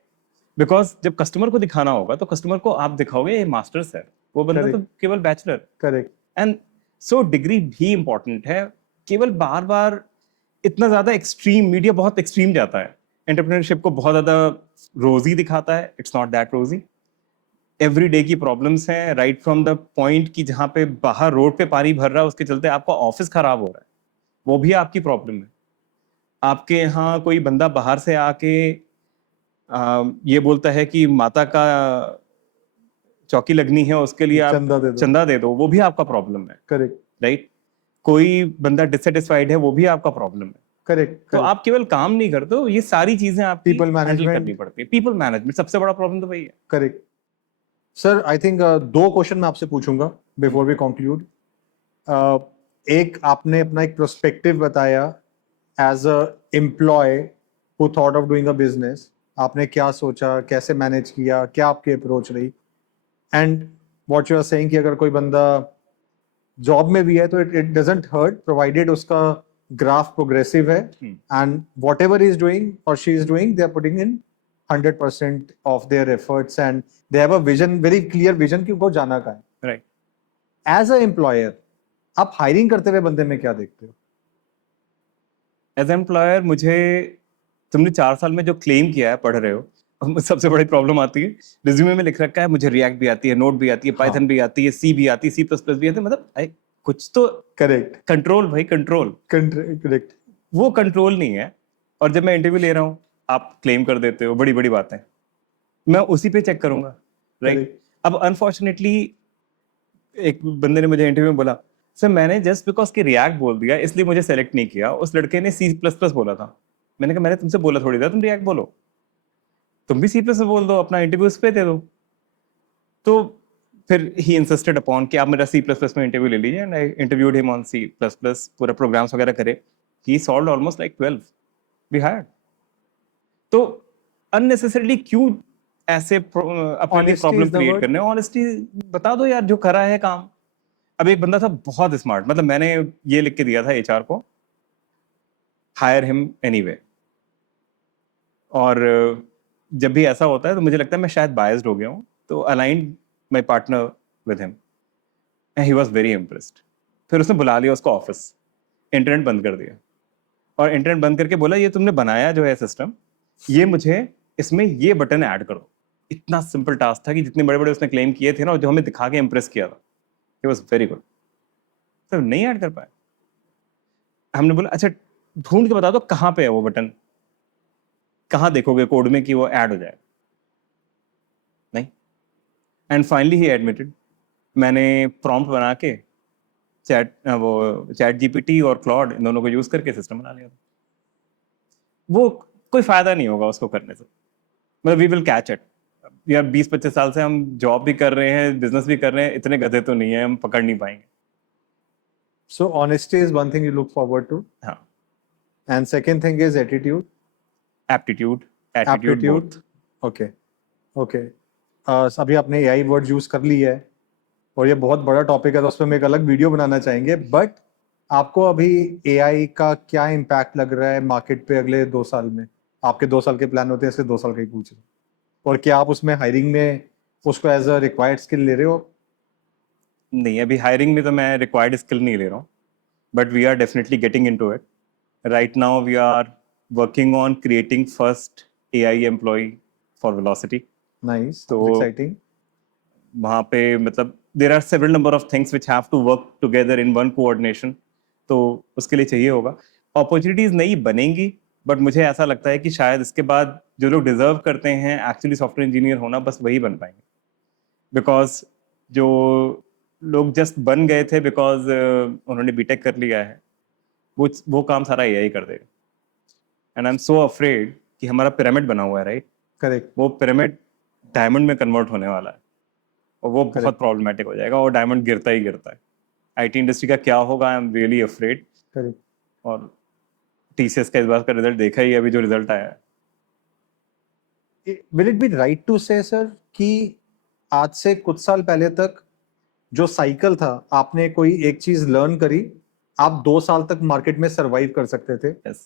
बिकॉज जब कस्टमर को दिखाना होगा तो कस्टमर को आप दिखाओगे ये मास्टर्स है, वो बंदा तो केवल bachelor. Correct. And so degree भी इंपॉर्टेंट है। केवल बार बार इतना ज्यादा एक्सट्रीम, मीडिया बहुत एक्सट्रीम जाता है, एंटरप्रेन्योरशिप को बहुत ज्यादा रोजी दिखाता है। इट्स नॉट दैट रोजी। एवरी डे की प्रॉब्लम्स हैं, राइट फ्रॉम द पॉइंट कि जहां पे बाहर रोड पे पानी भर रहा है, उसके चलते आपका ऑफिस खराब हो रहा है, वो भी आपकी प्रॉब्लम है। आपके यहाँ कोई बंदा बाहर से आके ये बोलता है कि माता का चौकी लगनी है, उसके लिए आप चंदा दे दो। चंदा दे दो, वो भी आपका प्रॉब्लम है, करेक्ट राइट? कोई बंदा डिससेटिस्फाइड है, वो भी आपका प्रॉब्लम है। करेक्ट। तो आप केवल काम नहीं करते हो, ये सारी चीजें आपकी People हैंडल management. करनी पड़ती है। पीपल मैनेजमेंट सबसे बड़ा प्रॉब्लम तो वही है। Correct. Sir I think 2 question मैं आपसे पूछूंगा बिफोर वी कंक्लूड। एक, आपने अपना एक प्रोस्पेक्टिव बताया as a employ who thought of doing a business, आपने क्या सोचा, कैसे मैनेज किया, क्या आपकी अप्रोच रही, and what you are saying कि अगर कोई बंदा जॉब में भी है तो इट डजंट हर्ट प्रोवाइडेड उसका ग्राफ प्रोग्रेसिव है, and whatever is doing और she is doing, they are putting in 100% of their efforts and they have a vision, very clear vision कि उनको जाना कहाँ है। राइट। As a employer, आप hiring करते हुए बंदे में क्या देखते हो? एज एम्प्लॉयर, मुझे, तुमने 4 साल में जो क्लेम किया है, पढ़ रहे हो, अब सबसे बड़ी प्रॉब्लम आती है, रिज्यूमे में लिख रखा है मुझे रिएक्ट भी आती है, नोट भी आती है, पाइथन भी आती है, सी भी आती है, C++ भी आती है, मतलब कुछ तो करेक्ट। कंट्रोल भाई, कंट्रोल। करेक्ट। वो कंट्रोल नहीं है। और जब मैं इंटरव्यू ले रहा हूँ, आप क्लेम कर देते हो बड़ी बड़ी बातें, मैं उसी पे चेक करूंगा, राइट? अब अनफॉर्चुनेटली एक बंदे ने मुझे इंटरव्यू में बोला, सर मैंने जस्ट बिकॉज कि रिएक्ट बोल दिया इसलिए मुझे सेलेक्ट नहीं किया, उस लड़के ने C++ बोला था। मैंने कहा मैंने तुमसे बोला थोड़ी था तुम रिएक्ट बोलो, तुम भी C++ बोल दो, अपना इंटरव्यू उस पे दे दो। तो फिर ही इंसिस्टेड अपॉन कि आप मेरा C++ में इंटरव्यू ले लीजिए, and I interviewed him on C++, पूरा प्रोग्राम्स वगैरह करे। He solved almost like 12, we hired. तो अननेसेसरीली क्यों ऐसे अपने लिए प्रॉब्लम क्रिएट करने? ऑनेस्टी बता दो यार, जो करा है काम। अब एक बंदा था बहुत स्मार्ट, मतलब मैंने ये लिख के दिया था HR को, हायर हिम एनीवे। और जब भी ऐसा होता है तो मुझे लगता है मैं शायद बायस्ड हो गया हूँ, तो aligned my partner with him and he was very impressed. फिर उसने बुला लिया उसको ऑफिस, इंटरनेट बंद कर दिया, और इंटरनेट बंद करके बोला ये तुमने बनाया जो है सिस्टम, ये मुझे इसमें ये बटन ऐड करो। इतना सिंपल टास्क था कि जितने बड़े बड़े उसने क्लेम किए थे ना, जो हमें दिखा के इम्प्रेस किया था, इट वाज वेरी गुड। तो नहीं ऐड कर पाए। हमने बोला अच्छा ढूंढ के बता दो कहाँ पे है वो बटन, कहाँ देखोगे कोड में कि वो ऐड हो जाए? नहीं। एंड फाइनली ही एडमिटेड, मैंने प्रॉम्प्ट बना के चैट GPT और क्लॉड, इन दोनों को यूज करके सिस्टम बना लिया था। वो कोई फायदा नहीं होगा उसको करने से, मतलब वी विल कैच इट यार। 20-25 साल से हम जॉब भी कर रहे हैं, बिजनेस भी कर रहे हैं, इतने गधे तो नहीं है, हम पकड़ नहीं पाएंगे। So honesty is one thing you look forward to, हाँ। and second thing is attitude. Aptitude, attitude, Aptitude. Okay. Okay. अभी आपने AI वर्ड यूज कर ली है और ये बहुत बड़ा टॉपिक है, तो उस पर हम एक अलग वीडियो बनाना चाहेंगे, बट आपको अभी AI का क्या इम्पैक्ट लग रहा है मार्केट पे अगले 2 साल में? आपके 2 साल के प्लान होते हैं, इसलिए 2 साल का ही पूछ रहे हैं। और क्या आप उसमें हायरिंग में उसको एज अ रिक्वायर्ड स्किल ले रहे हो? नहीं, अभी हायरिंग में तो मैं रिक्वायर्ड स्किल नहीं ले रहा हूँ, but we are definitely getting into it. Right now we are working on creating first AI employ for velocity. Nice, तो एक्साइटिंग। वहाँ पे मतलब there are several number of things which have to work together in one coordination, तो उसके लिए चाहिए होगा। Opportunities नहीं बनेंगी, बट मुझे ऐसा लगता है कि शायद इसके बाद जो लोग डिजर्व करते हैं एक्चुअली सॉफ्टवेयर इंजीनियर होना, बस वही बन पाएंगे। बिकॉज जो लोग जस्ट बन गए थे बिकॉज उन्होंने बीटेक कर लिया है, वो काम सारा एआई कर देगा. And I am so afraid कि हमारा पिरामिड बना हुआ है, राइट? करेक्ट. वो पिरामिड डायमंड में कन्वर्ट होने वाला है और वो बहुत प्रॉब्लमेटिक हो जाएगा और डायमंड गिरता ही गिरता है. आईटी इंडस्ट्री का क्या होगा, I am really afraid. Correct. और टीसीएस का इस बार का रिजल्ट देखा ही, अभी जो रिजल्ट आया है. Will it be right to say sir कि आज से कुछ साल पहले तक जो साइकिल था, आपने कोई एक चीज लर्न करी, आप 2 साल तक मार्केट में सरवाइव कर सकते थे. Yes.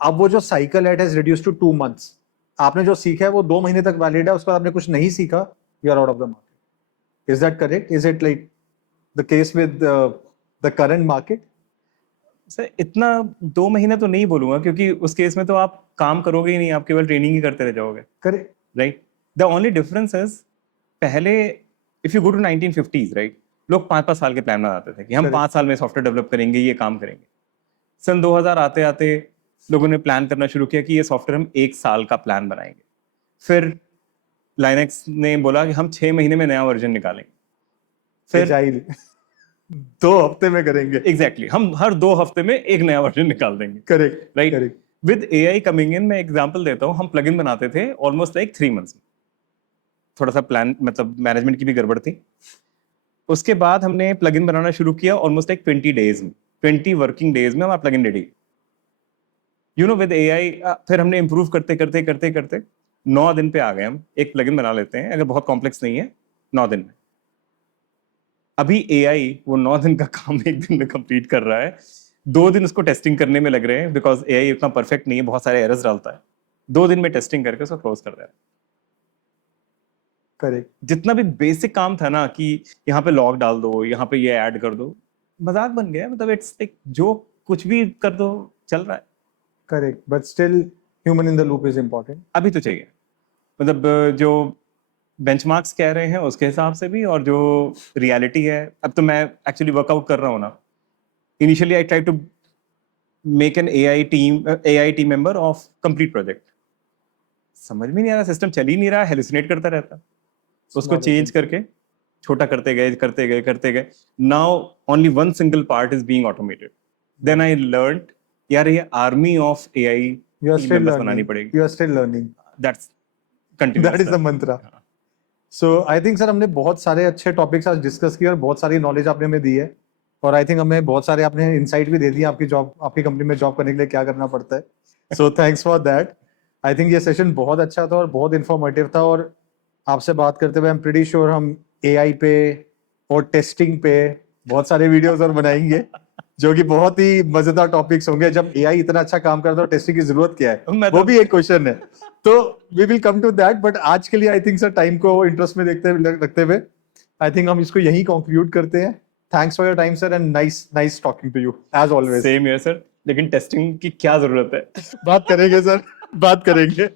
अब वो जो साइकिल है, हैज रिड्यूस टू 2 months. आपने जो सीखा है वो 2 महीने तक वैलिड है, उसके बाद आपने कुछ नहीं सीखा, you are out of the market. Is that correct? Is it like the case with the current market? Sir इतना 2 महीना तो नहीं बोलूंगा, क्योंकि उस केस में तो आप काम करोगे ही नहीं, आप केवल ट्रेनिंग ही करते रह जाओगे. Correct. Right. The only difference is, पहले if you go to 1950s, right, लोग 5-5 साल के प्लान बनाते थे कि हम 5 साल में सॉफ्टवेयर डेवलप करेंगे, ये काम करेंगे. सन 2000 आते आते लोगों ने प्लान करना शुरू किया कि ये सॉफ्टवेयर हम 1 साल का प्लान बनाएंगे. फिर लाइनेक्स ने बोला कि हम 6 महीने में नया वर्जन निकालेंगे. फिर 2 हफ्ते में करेंगे. एग्जैक्टली, हम हर 2 हफ्ते में एक नया वर्जन निकाल देंगे. Correct. Right. Correct. With AI coming in, मैं एग्जांपल देता हूँ, हम प्लगइन बनाते थे ऑलमोस्ट लाइक 3 months में. थोड़ा सा प्लान, मतलब मैनेजमेंट की भी गड़बड़ थी. उसके बाद हमने प्लगइन बनाना शुरू किया ऑलमोस्ट लाइक 20 days में, 20 वर्किंग डेज में हमारा plugin ready. You know, with AI फिर हमने इंप्रूव करते करते करते करते 9 दिन पे आ गए. हम एक प्लगइन बना लेते हैं, अगर बहुत कॉम्प्लेक्स नहीं है, 9 दिन में. अभी एआई वो 9 दिन का काम 1 दिन में कंप्लीट कर रहा है. 2 दिन उसको टेस्टिंग करने में लग रहे हैं, बिकॉज एआई इतना परफेक्ट नहीं है, बहुत सारे एरर्स डालता है. 2 दिन में टेस्टिंग करके उसको क्लोज कर रहा है. करेक्ट. जितना भी बेसिक काम था ना कि यहाँ पे लॉग डाल दो, यहाँ पे ये ऐड कर दो, मजाक बन गया. मतलब इट्स लाइक जो कुछ भी कर दो चल रहा है. Correct. But still human in the loop is important. अभी तो चाहिए, मतलब जो बेंचमार्क्स कह रहे हैं उसके हिसाब से भी, और जो रियलिटी है. अब तो मैं एक्चुअली वर्कआउट कर रहा हूँ ना. Initially I try to make an AI team member of complete project. समझ में नहीं आ रहा, सिस्टम चल ही नहीं रहा, हेलुसिनेट करता रहता. उसको चेंज करके छोटा करते गए. Now only 1 single part is being automated. Then I learned, यार ये army of AI You are still बनानी learning. पड़ेगी. You are still learning. That's continuous. That is the mantra. So I think sir हमने बहुत सारे अच्छे topics आज discuss किए और बहुत सारी नॉलेज आपने हमें दी है, और आई थिंक हमें बहुत सारे आपने इनसाइट भी दे दिए आपकी कंपनी में जॉब करने के लिए क्या करना पड़ता है. So thanks for that. I think ये सेशन बहुत अच्छा था और बहुत इंफॉर्मेटिव था, और आपसे बात करते हुए आई एम प्रीटी श्योर हम एआई पे और टेस्टिंग पे बहुत सारे वीडियोस और बनाएंगे जो कि बहुत ही मजेदार टॉपिक्स होंगे. जब एआई इतना अच्छा काम करता है तो टेस्टिंग की जरूरत क्या है, वो भी एक क्वेश्चन है. तो we will come to that, but आज के लिए आई थिंक सर टाइम को इंटरेस्ट में रखते हुए आई थिंक हम इसको यहीं कंक्लूड करते हैं. Thanks for your time sir, and nice talking to you as always. Same here sir, लेकिन टेस्टिंग की क्या जरूरत है? बात करेंगे सर, बात करेंगे.